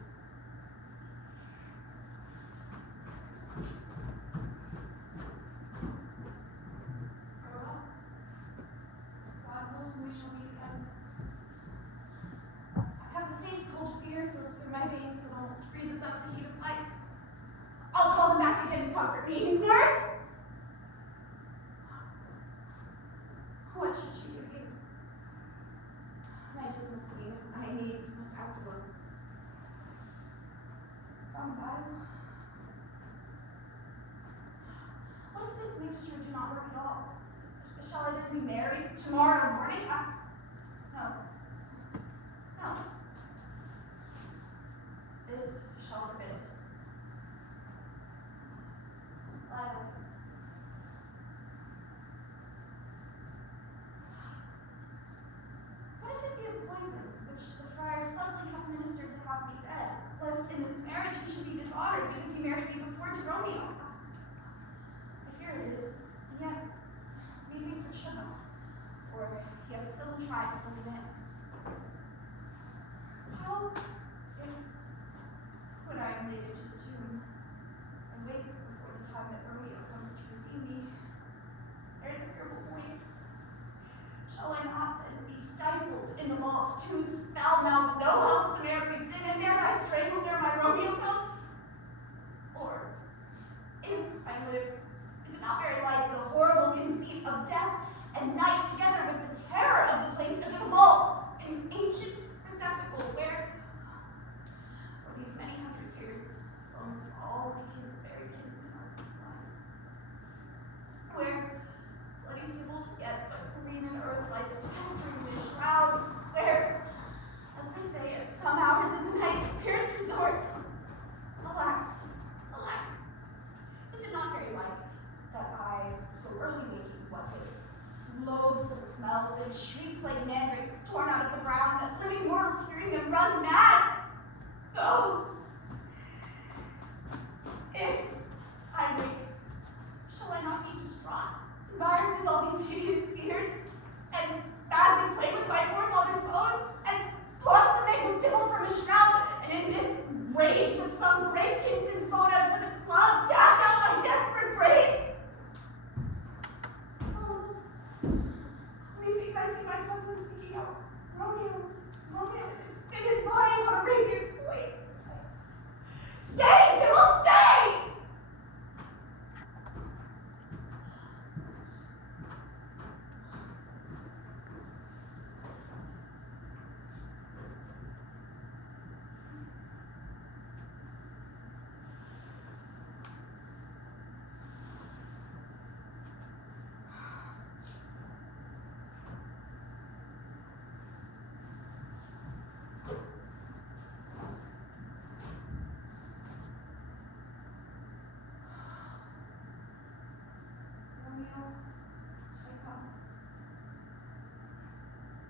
Farewell. God knows when we shall meet again. I have a faint cold fear throws through my veins that almost freezes up the heat of life. I'll call them back again to comfort me. Nurse! What should she do here? Night is must scene, my needs must act alone. From Bible. What if this mixture do not work at all? Shall I then be married tomorrow morning? No. No. This shall forbid it. Lie. What if it be a poison, which the friar subtly hath ministered to have me dead, lest in this marriage he should be dishonored because he married me before to Romeo? I fear it is, and yet methinks it should not, for he has still tried to bring it in. How if, when I am laid into the tomb, and wake before the time that Romeo comes to redeem me, there is a fearful point. Shall I not then be stifled in the multitude's foul-mouthed, no-help Samaritan creeps in, and there I strangled ere my Romeo comes? Or, if I live, is it not very like the horrible conceit of death and night together with the terror of the place as a vault, an ancient receptacle where, for these many hundred years, bones of all my very kinsmen are lying? Where bloody Tybalt yet but green and earth lies festering in his shroud, where, as they say, at some hours of the night, spirits resort. Alack, alack, is it not very like that I, so early waking, what with loathsome smells and shrieks like mandrakes torn out of the ground, that living mortals hearing them run mad? Oh! If I wake, shall I not be distraught, environed with all these hideous fears, and madly play with my forefather's bones, and pluck the mangled Tybalt from his the shroud, and in this rage with some brave kinsman's motives for the club, dash out my desperate brains. Oh, methinks I see my cousin seeking out Romeo to spin his body on a rapier's point. Stay, Tybalt, stay! Romeo, I come.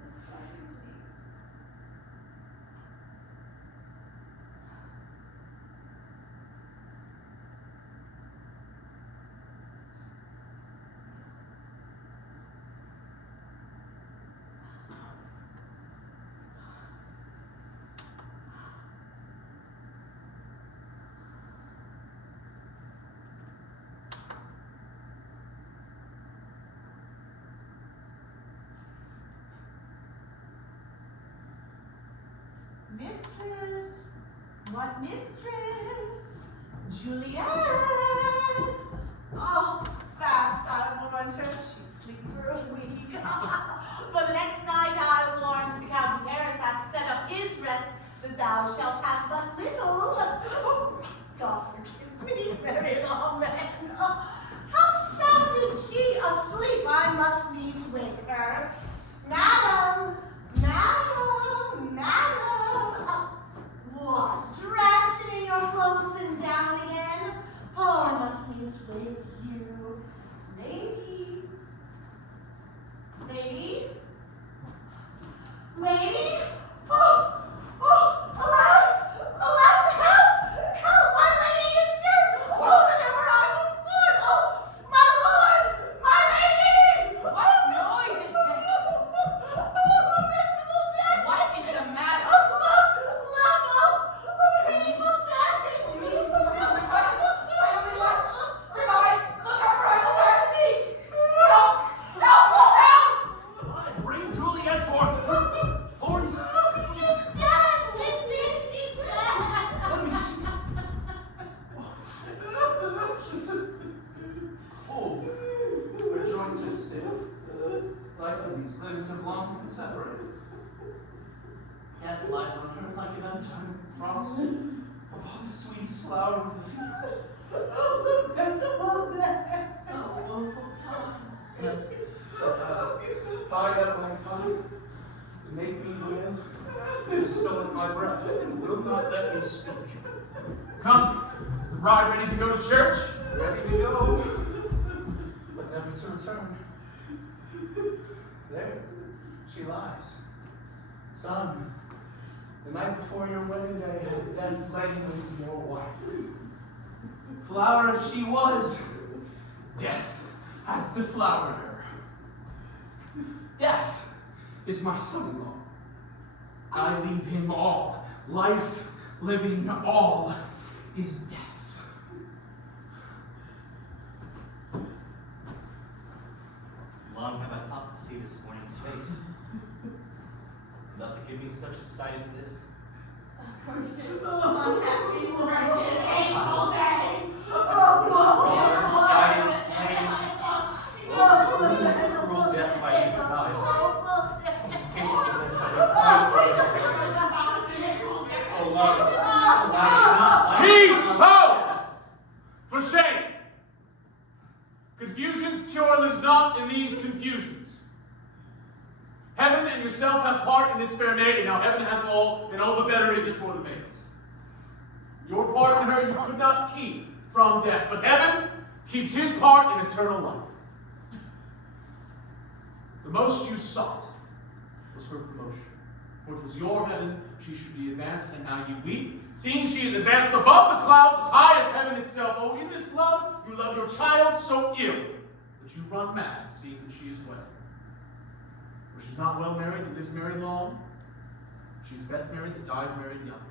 This pleasure to me. Mistress, what mistress? Juliet! Oh, fast I warned her, she'd sleep for a week. For the next night I warned the Count of Paris hath set up his rest, that thou shalt have but little. Oh, God forgive me, Mary and all men. Oh, how sound is she asleep? I must needs wake her. Madam, madam, madam. What, dressed and in your clothes and down again? Oh, I must needs wake you. Lady? Lady? Lady? Oh, oh, alas! Alas, help! Help, my lady is dead! Oh, that ever I was born! Oh, my lord! My lady! What noise is this? Oh, lamentable death! What is the matter? Oh, look! Oh, hateful death! Bring Juliet forth. Lord, he's... She's dead! She's dead! Let me see. Oh, her joints are stiff. The life of these limbs have long been separated. Death lies on her like an unturned frost upon the sweetest flower of the field. Oh, lamentable death! Oh, woeful time. By that mankind, to make me wail, has stolen my breath and will not let me speak. Come, is the bride ready to go to church? Ready to go, but never to return. There she lies. Son, the night before your wedding day had death lain with your wife. Flower as she was, death has deflowered her. Death is my son-in-law. I leave him all. Life, living, all is death's. Long have I thought to see this morning's face. Nothing give me such a sight as this. Cursed, unhappy, wretched, hateful day. Cruel death by you, Oh, love, allow you Peace! Ho! For shame! Confusion's cure lives not in these confusions. Heaven and yourself have part in this fair maiden. Now heaven hath all, and all the better is it for the maiden. Your part in her you could not keep from death, but heaven keeps his part in eternal life. The most you sought was her promotion. For it was your heaven she should be advanced, and now you weep, seeing she is advanced above the clouds as high as heaven itself. Oh, in this love you love your child so ill that you run mad, seeing that she is wed. For she's not well married that lives married long. She's best married that dies married young.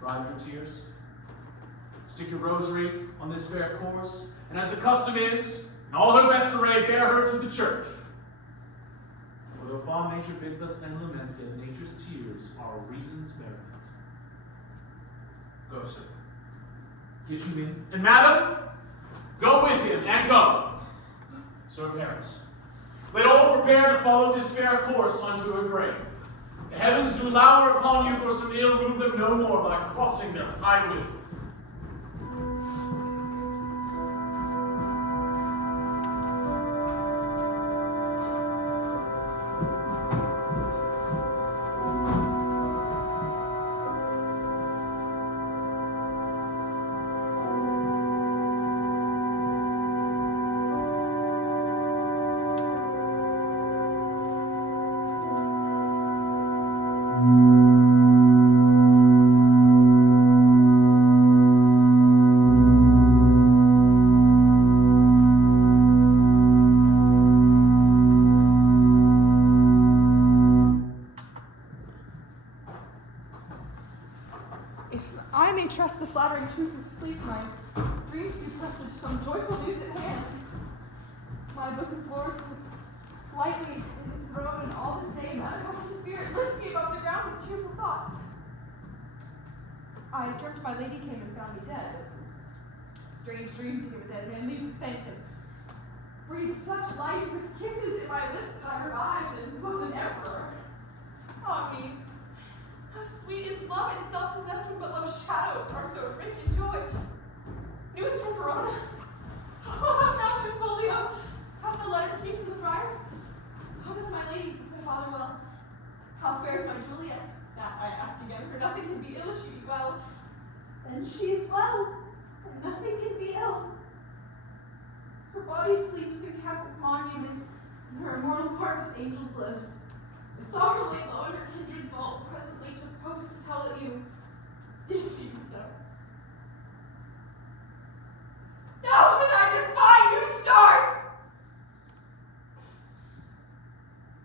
Dry your tears. Stick your rosary on this fair course, and as the custom is, in all her best array, bear her to the church. For though fond nature bids us and lament, yet nature's tears are reason's merriment. Go, sir. Get you in. And madam, go with him, and go. Sir Paris, let all prepare to follow this fair course unto her grave. The heavens do lower upon you for some ill, move them no more by crossing their high will. If I may trust the flattering truth of sleep, my dreams do presage some joyful news at hand. My bosom's Lord sits lightly in his throne, and all this day manifest spirit lifts me above the ground with cheerful thoughts. I dreamt my lady came and found me dead. Strange dream to give a dead man leave to thank him. Breathed such life with kisses in my lips that I revived and was an emperor. Ah me! How sweet is love and self-possessed when but love's shadows are so rich in joy. News from Verona. Oh, now Benvolio. Hast the letters to me from the friar? How doth my lady? Is my father well? How fares my Juliet? That I ask again, for nothing can be ill if she be well. Then she is well, and nothing can be ill. Her body sleeps in Capel's monument, and her immortal part with angels lives. I saw her lay low in her kindred's vault, presently took post to tell it you. Yes, even so. Now that I defy you stars!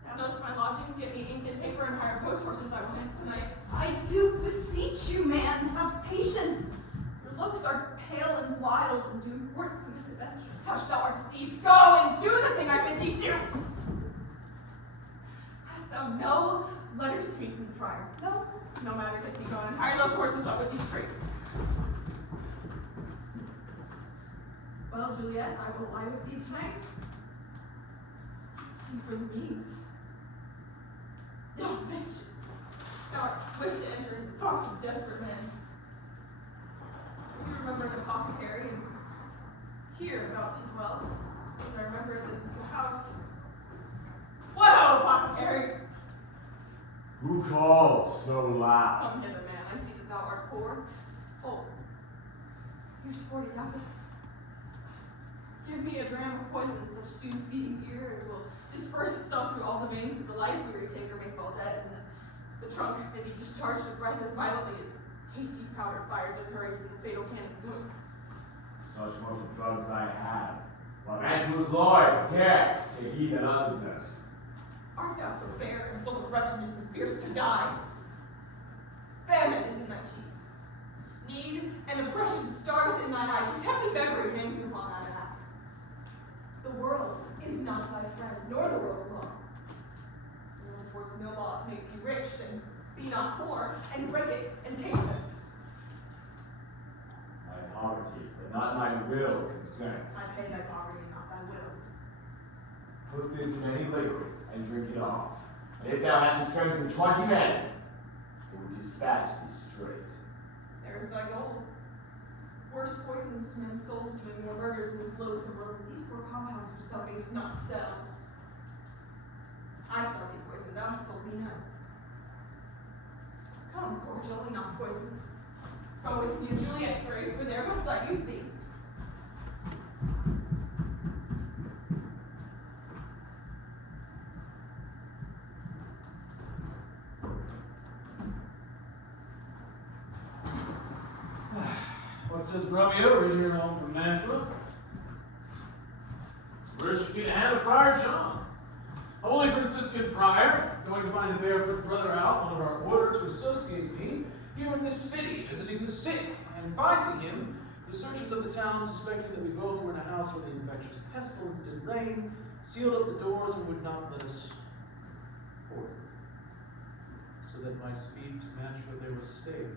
Thou knowst my lodging, get me ink and paper and hire post horses I will hence tonight. I do beseech you, man, have patience. Your looks are pale and wild, and do import some misadventure. Hush, thou art deceived. Go and do the thing I bid thee do. Hast thou no letters to me from the friar? No. No matter, get thee gone and hire those horses up with thee straight. Well, Juliet, I will lie with thee tonight. Let's see for the means. No mischief. Thou art swift to enter into the thoughts of desperate men. You remember an apothecary, and here about he dwells. As I remember, this is the house. What ho, apothecary! Who calls so loud? Come hither, man. I see that thou art poor. Oh, here's 40 ducats. Give me a dram of poison, such soon speeding beer as will disperse itself through all the veins that the life-weary taker may fall dead, and the trunk may be discharged of breath as violently as hasty powder fired with hurry from the fatal cannon's boom. Such mortal drugs I have. While Angela's lords dare to heathen others. Art thou so bare and full of wretchedness and fierce to die? Famine is in thy cheeks. Need and oppression starveth in thine eye. Contempt and beggary hangs upon thy back. The world is not thy friend, nor the world's law. The world affords no law to make thee rich, then be not poor, and break it and take this. My poverty, but not my will, consents. I pay thy poverty, not thy will. Put this in any liquid and drink it off. And if thou have the strength of 20 men, it will dispatch thee straight. There is thy gold. Worse poisons to men's souls, doing more murders in this loathsome world than these poor compounds which thou mayst not sell. I sell thee poison, thou hast sold me none. Come, cordial, and not poison. Go with me to Juliet's grave, for there must I use thee. What says Romeo, right here home from Nashville? Where should get a hand of Friar John? Holy Franciscan friar, going to find a barefoot brother out under our order to associate me here in this city, visiting the sick, and finding him, the searchers of the town, suspecting that we both were in a house where the infectious pestilence did reign, sealed up the doors and would not let us forth, so that my speed to match where they were stayed.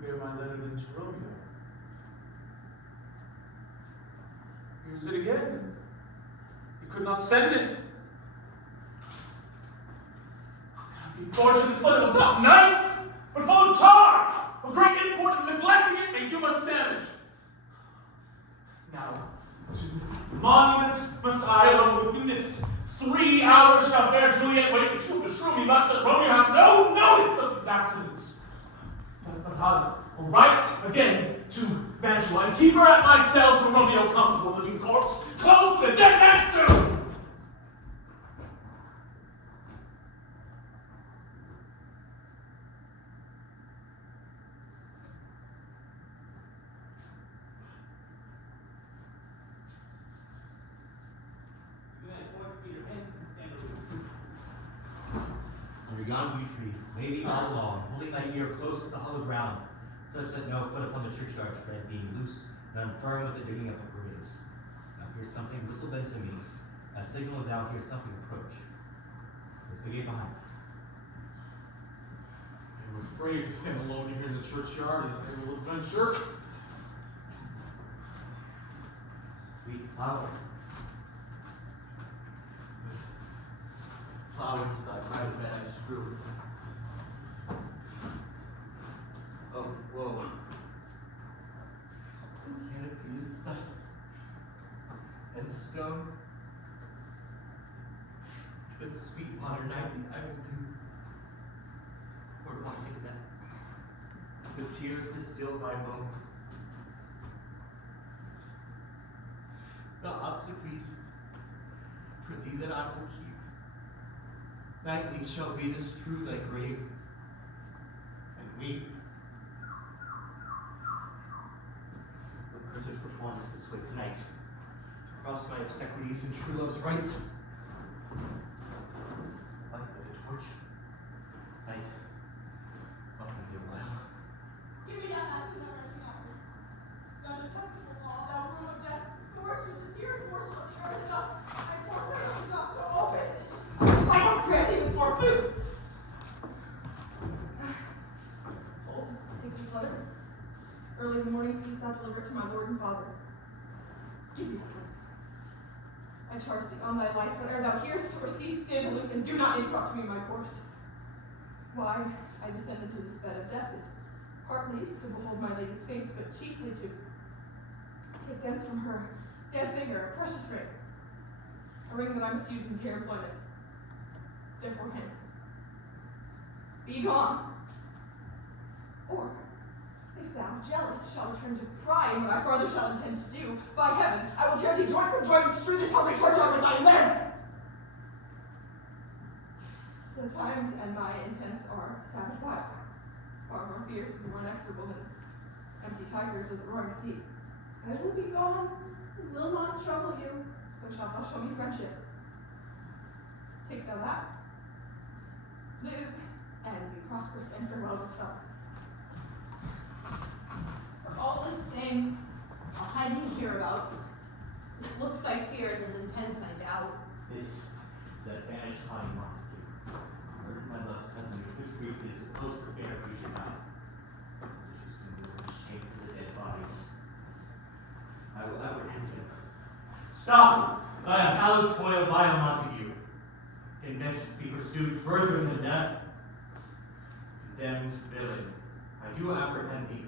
Prepare my letter then to Romeo. Here is it again. He could not send it. Happy fortune, this letter was not nice, but full of charge, of great import, and neglecting it made too much damage. Now, to the monument must I, alone within this 3 hours, shall fair Juliet wait to shew me much that Romeo have no notice of his absence. But I'll write again to Mantua and keep her at my cell till Romeo come to a living corpse, close to the dead man's tomb. Under yon yew tree, lady all along, holding thy ear close to the hollow ground, such that no foot upon the churchyard tread, being loose and unfirm with the digging up of graves. Now hear something whistle then to me, a signal thou hear something approach. There's the gate behind. I'm afraid to stand alone here in the churchyard, and I will adventure. Sweet flower. Flowers thy private bed I strew. Oh, woe. The canopy is dust and stone. With sweet water nightly I will do. Or wanting that, the tears distill my bones. The obsequies for thee that I will keep. Nightly shall we strew thy grave, and weep. What cursed performance this way tonight, to cross my obsequies and true love's right? Light of the torch, night, often be a while. Give me that knife and that wretched apple. Thou detestable law, thou root of death, the worship, the dearest morsel of the earth, thus, and for is not to open. I don't grant even more food. Hold, take this letter. Early in the morning, cease thou deliver it to my lord and father. Give me that letter. I charge thee on thy life, whene'er thou hearest or seest, stand aloof, and do not interrupt me in my course. Why I descended to this bed of death is partly to behold my lady's face, but chiefly to take thence from her dead finger a precious ring, a ring that I must use in dear employment. Therefore hence, be gone. Or, if thou, jealous, shall return to pry in what I farther shall intend to do, by heaven, I will tear thee joint for joint and strew this hungry torture with thy limbs. The times and my intents are savage wild, far more fierce and more inexorable than empty tigers or the roaring sea. I will be gone, and will not trouble you, so shalt thou show me friendship. Take thou that, live, and be prosperous, and farewell, good fellow. For all is same, I'll hide me hereabouts. His looks I fear, his intents I doubt. This is that banished haughty Montague, murdered my love's cousin, which briefly is supposed to fair creature now. Such a symbol of shame to the dead bodies. I will apprehend him. Stop! Thy unhallowed toil, vile Montague. Can vengeance be pursued further than death? Condemned villain, I do apprehend thee.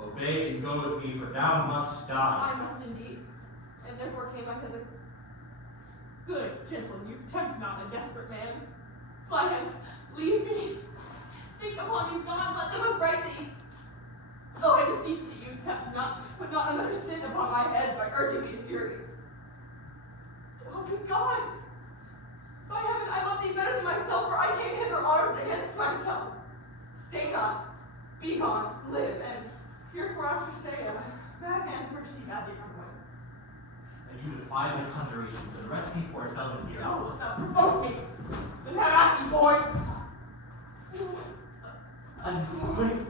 Obey and go with me, for thou must die. I must indeed, and therefore came I hither. Good, gentle youth, tempt not a desperate man. Fly hence, leave me. Think upon these gone, let them affright thee. Oh, I beseech thee, youth, tempt not, put not another sin upon my head by urging me to fury. Oh, be gone. By heaven, I love thee better than myself, for I came hither armed against myself. Stay not, be gone, live, and heretofore after say, a madman's mercy bade thee run away. and you defy my conjurations and arrest me for a felony here. No, that provoked me. Then have at you, boy. I'm going.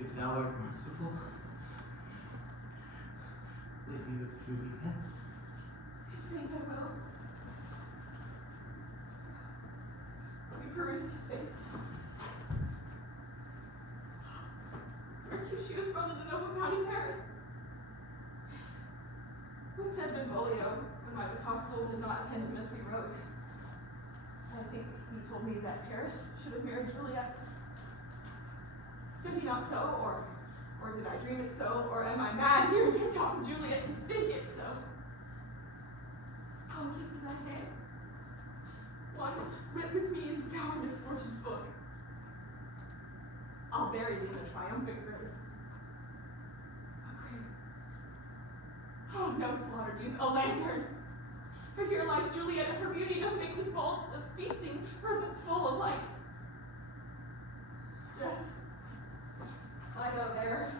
If thou art merciful, leave me with Juliet. In faith I will. Let me peruse this face. Mercutio's brother, the noble Count of Paris. What said Benvolio when my betrothed soul did not attend him as we rode? I think he told me that Paris should have married Juliet. Said he not so, or did I dream it so, or am I mad hearing him talk of Juliet to think it so? Oh, give me that hand. One writ with me in sour misfortune's book. I'll bury thee in a triumphant grave. A grave. Oh, no slaughtered youth, a lantern. For here lies Juliet, and her beauty doth make this vault of feasting presence full of light. Death. I go there.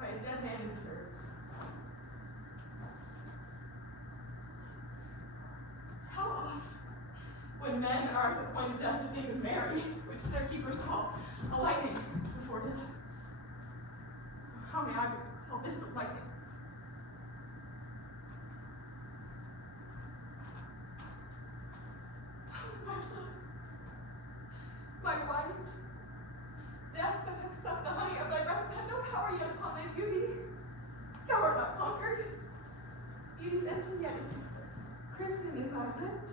By a dead man interred. How oft, when men are at the point of death, if they would marry, which their keepers call a lightning before death. How may I call this a lightning? My love, my wife, death that hath sucked the honey of thy breath had no power yet upon thy beauty. Thou art not conquered. Beauty's ensign yet is crimson in thy lips,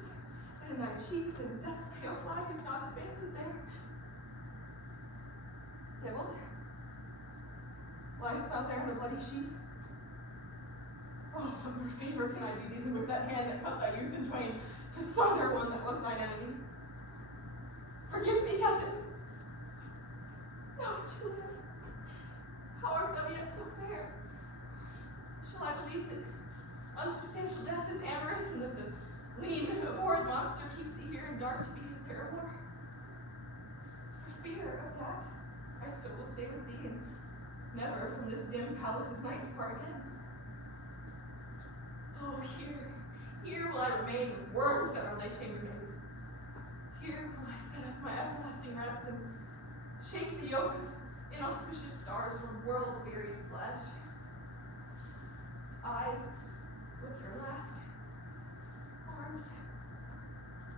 and in thy cheeks, and death's pale flag is not advanced there. Tybalt, liest thou there in a bloody sheet? Oh, what more favor can I do thee than with that hand that cut thy youth in twain, to sunder one that was thine enemy? Forgive me, cousin. Oh, Juliet, how art thou yet so fair? Shall I believe that unsubstantial death is amorous, and that the lean, abhorred monster keeps thee here in dark to be his paramour? For fear of that, I still will stay with thee, and never from this dim palace of night depart again. Oh, here will I remain with worms that are thy chambermaids. Here will I set up my everlasting rest, and shake the yoke of inauspicious stars from world-wearied flesh. Eyes, look your last. Arms,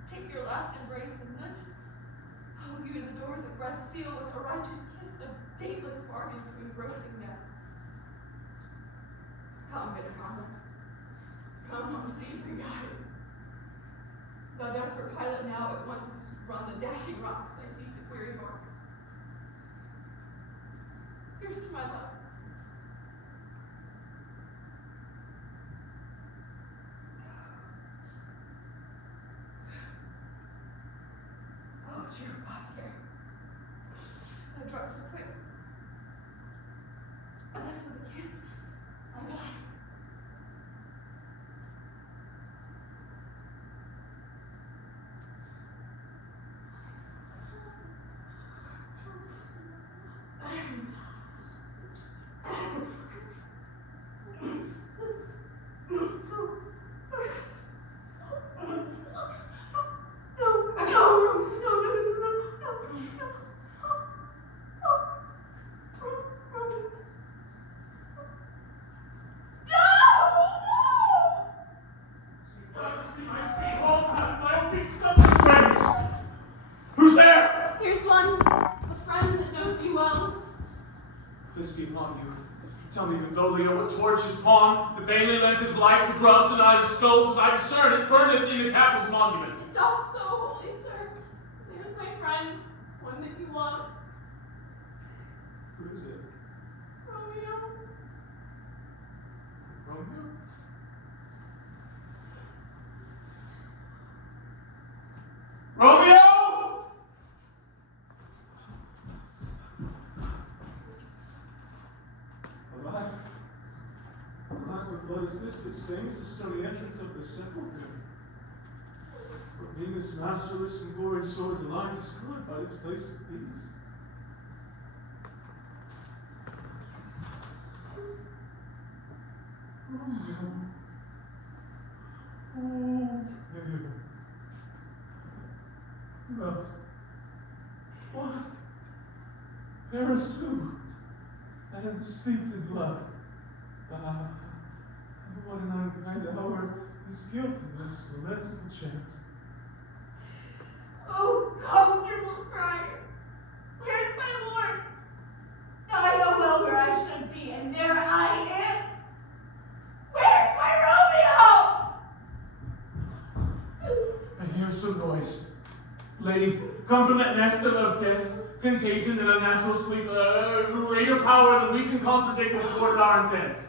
take your last embrace, and lips, oh, you the doors of breath seal with a righteous kiss, a dateless bargain to engrossing death. Come, bitter comrade. Come, unsavory guide. Thou desperate pilot now at once must run the dashing rocks thy seasick weary bark. Here's to my love. Oh, dear apothecary. Thy drugs are quick. Unless with a kiss, I die. Who's there? Here's one, a friend that knows you well. This be upon you. Tell me, Benvolio, what torch is pawned? The Bailey lends his light to grubs and I the skulls, as I discern it burneth in the capitol's monument. Doth so, holy sir. There's my friend, one that you love, Who is it? Romeo. Romeo? Romeo! Alack, what is this that stains the stony entrance of the sepulchre? For me, this masterless and gory sword's line is good by this place of peace. But what? Paris too, and steeped in blood. What an unkind hour is guilt in this lamentable chance. Oh, comfortable friar, where's my lord? I know well where I should be, and there I am. Where's my Romeo? I hear some noise. Lady, come from that nest of death, contagion, and unnatural sleep, greater power than we can contradict and thwart our intents.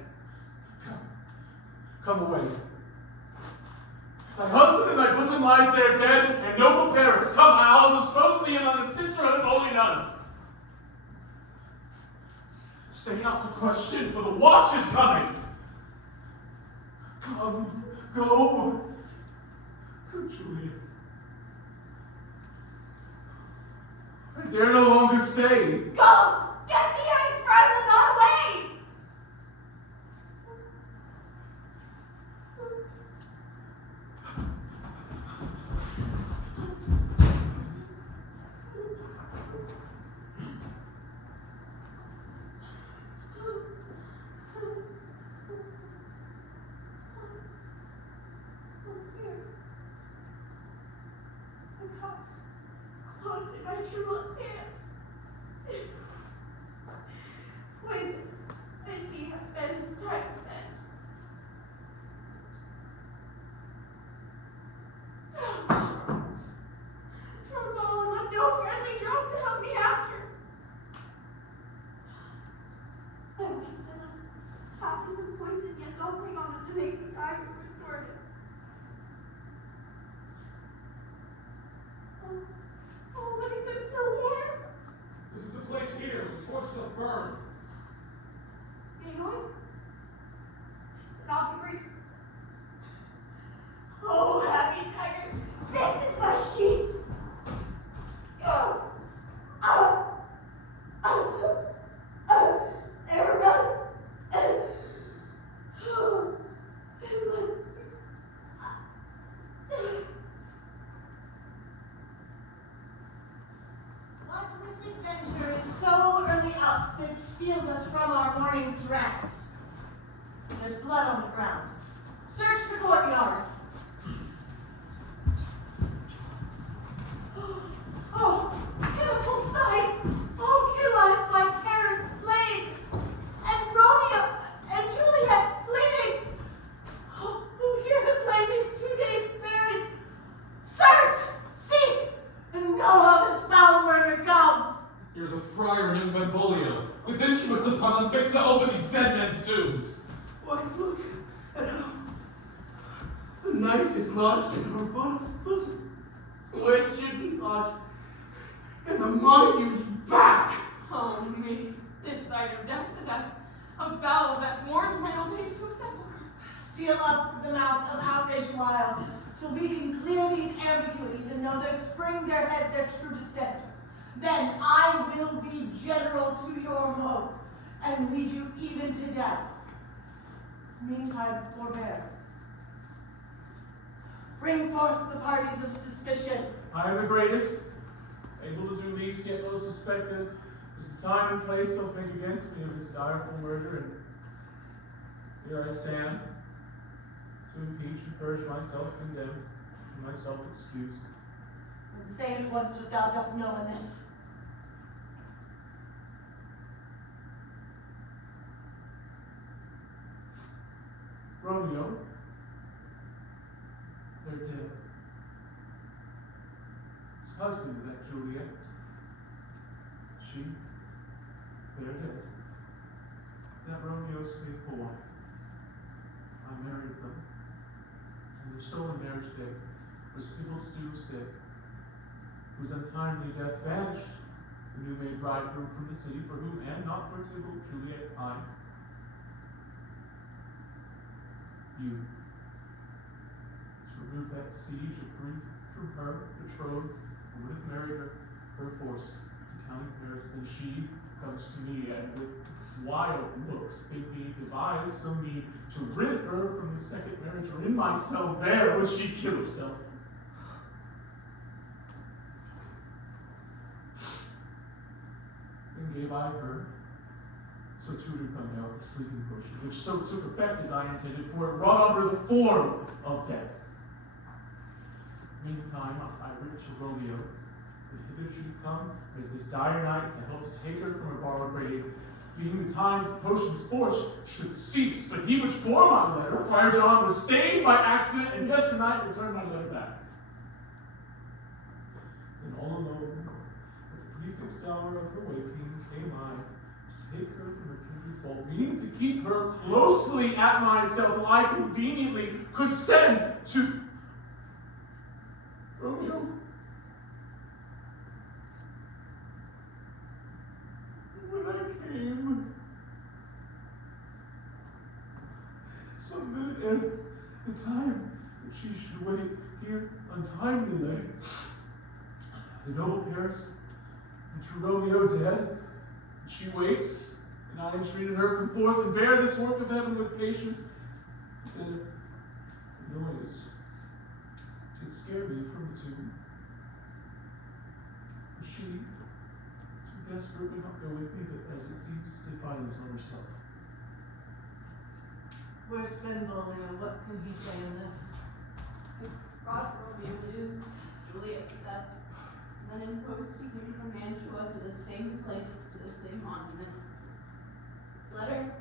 Come away. Thy husband in thy bosom lies there dead, and noble Paris, come, I'll dispose thee in on the sisterhood of holy nuns. Stay not to question, for the watch is coming. Come, go, good Juliet. I dare no longer stay. Go! Get the eggs, for I will not away! What's here? The cup closed in my true love's hand. Poison, I see, hath been his time's end. Drunk all and left no friendly drop to help me after. I will kiss my lips. Half is of poison, yet don't bring on them to make me die but restored it. Oh, look at them so warm. This is the place here, the torch will burn. Any noise? Then I'll be brief. Oh, happy tiger, this is my sheep. Go. Run. What misadventure is so early up that steals us from our morning's rest? There's blood on the ground. Search the courtyard. Oh, pitiful sight! Oh, here lies my Paris slain, and Romeo and Juliet bleeding. Oh, who here has lain these 2 days buried? Search, seek, and know how this foul murder comes. Here's a friar named Benvolio, with instruments upon them fixed to open these dead men's tombs. Why, look at how the knife is lodged in her bosom, where it should be lodged in the Montague's back. Oh me, this sight of death is as a bell that warns my old age to a sepulchre. Seal up the mouth of outrage awhile, till we can clear these ambiguities and know their spring, their head, their true descent. Then I will be general to your woe, and lead you even to death. Meantime, forbear. Bring forth the parties of suspicion. I am the greatest, able to do least, yet most suspected. Is the time and place they'll think against me of this direful murder, and here I stand, to impeach and purge myself condemned, and myself excused. And say at once what thou dost know in this. Romeo, they're dead. His husband, that Juliet, they're dead. That Romeo's faithful wife, I married them, and the stolen marriage day was Tybalt's doomsday, whose untimely death banished the new-made bridegroom from the city, for whom, and not for Tybalt, Juliet pined. You, to remove that siege of grief from her betrothed, who would have married her force to County Paris, then she comes to me, and with wild looks made me devise some means to rid her from the second marriage, or in my cell there would she kill herself. Then gave I her, so tutored thumbnail, the sleeping potion, which so took effect as I intended, for it wrought on her the form of death. Meantime, I writ to Romeo, that hither she come, as this dire night, to help to take her from her borrowed grave, being the time the potion's force should cease. But he which bore my letter, Friar John, was stayed by accident, and yesternight returned my letter back. And all alone, at the prefixed hour of her waking, came I to take her from her kindred's vault, meaning to keep her closely at my cell till I conveniently could send to Romeo. When I came, some minute at the time that she should wait here untimely lay, the noble Paris, and to Romeo dead, she wakes, and I entreated her come forth and bear this work of heaven with patience. And the noise did scare me from the tomb. She, too desperate, would not go with me, but as it seems, did violence on herself. Where's Benvolio? What can he say in this? Brought Romeo news, Juliet's death, and then in post he came from Mantua to the same place, to the same monument. This letter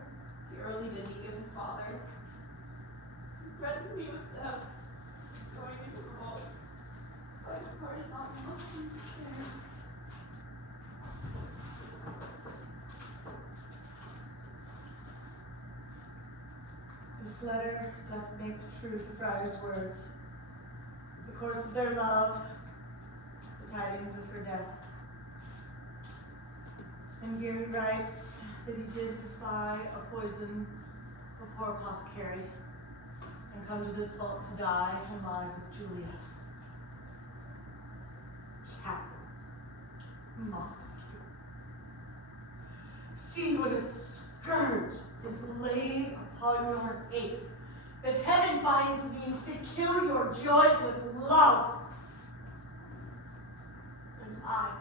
he early did he give his father. He threatened me with death, going into the vault, so I departed not much in despair. This letter doth make true the friar's words, the course of their love, the tidings of her death. And here he writes that he did buy a poison of poor apothecary, and come to this vault to die and lie with Juliet. Catherine Montague. See what a scourge is laid upon your hate, that heaven finds means to kill your joys with love. And I,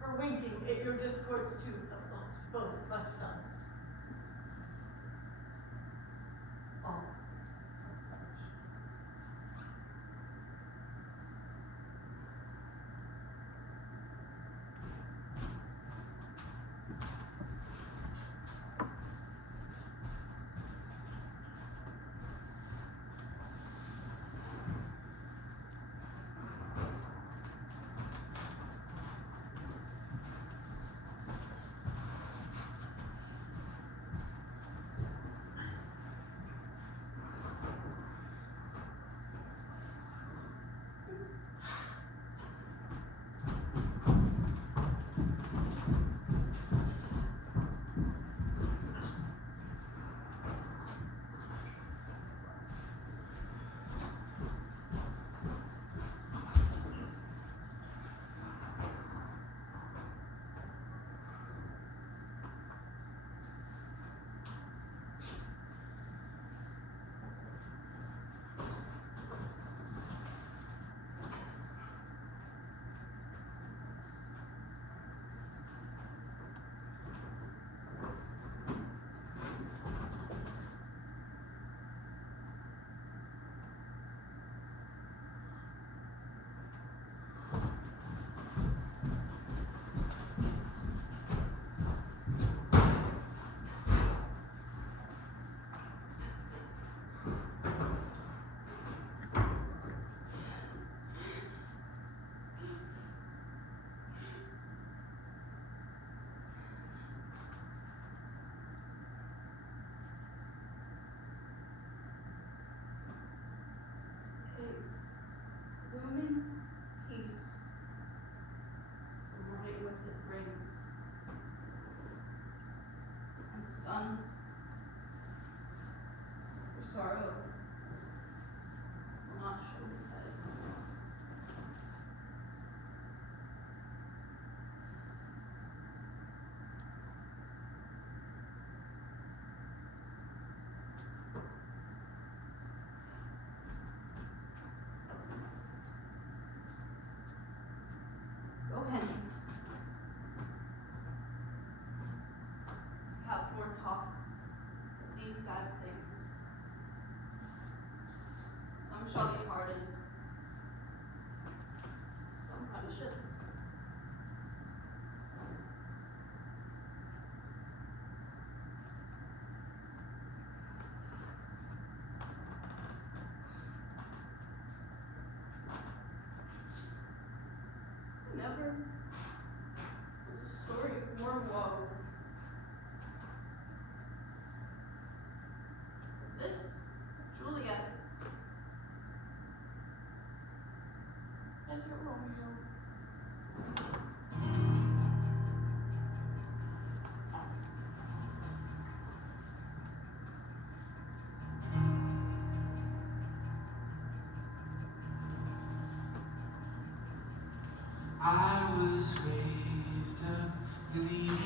for winking at your discords too, have lost both my sons. All. shall be pardoned. Some punish it. Never was a story of more woe. But this, Juliet, and her Romeo. I was raised up believing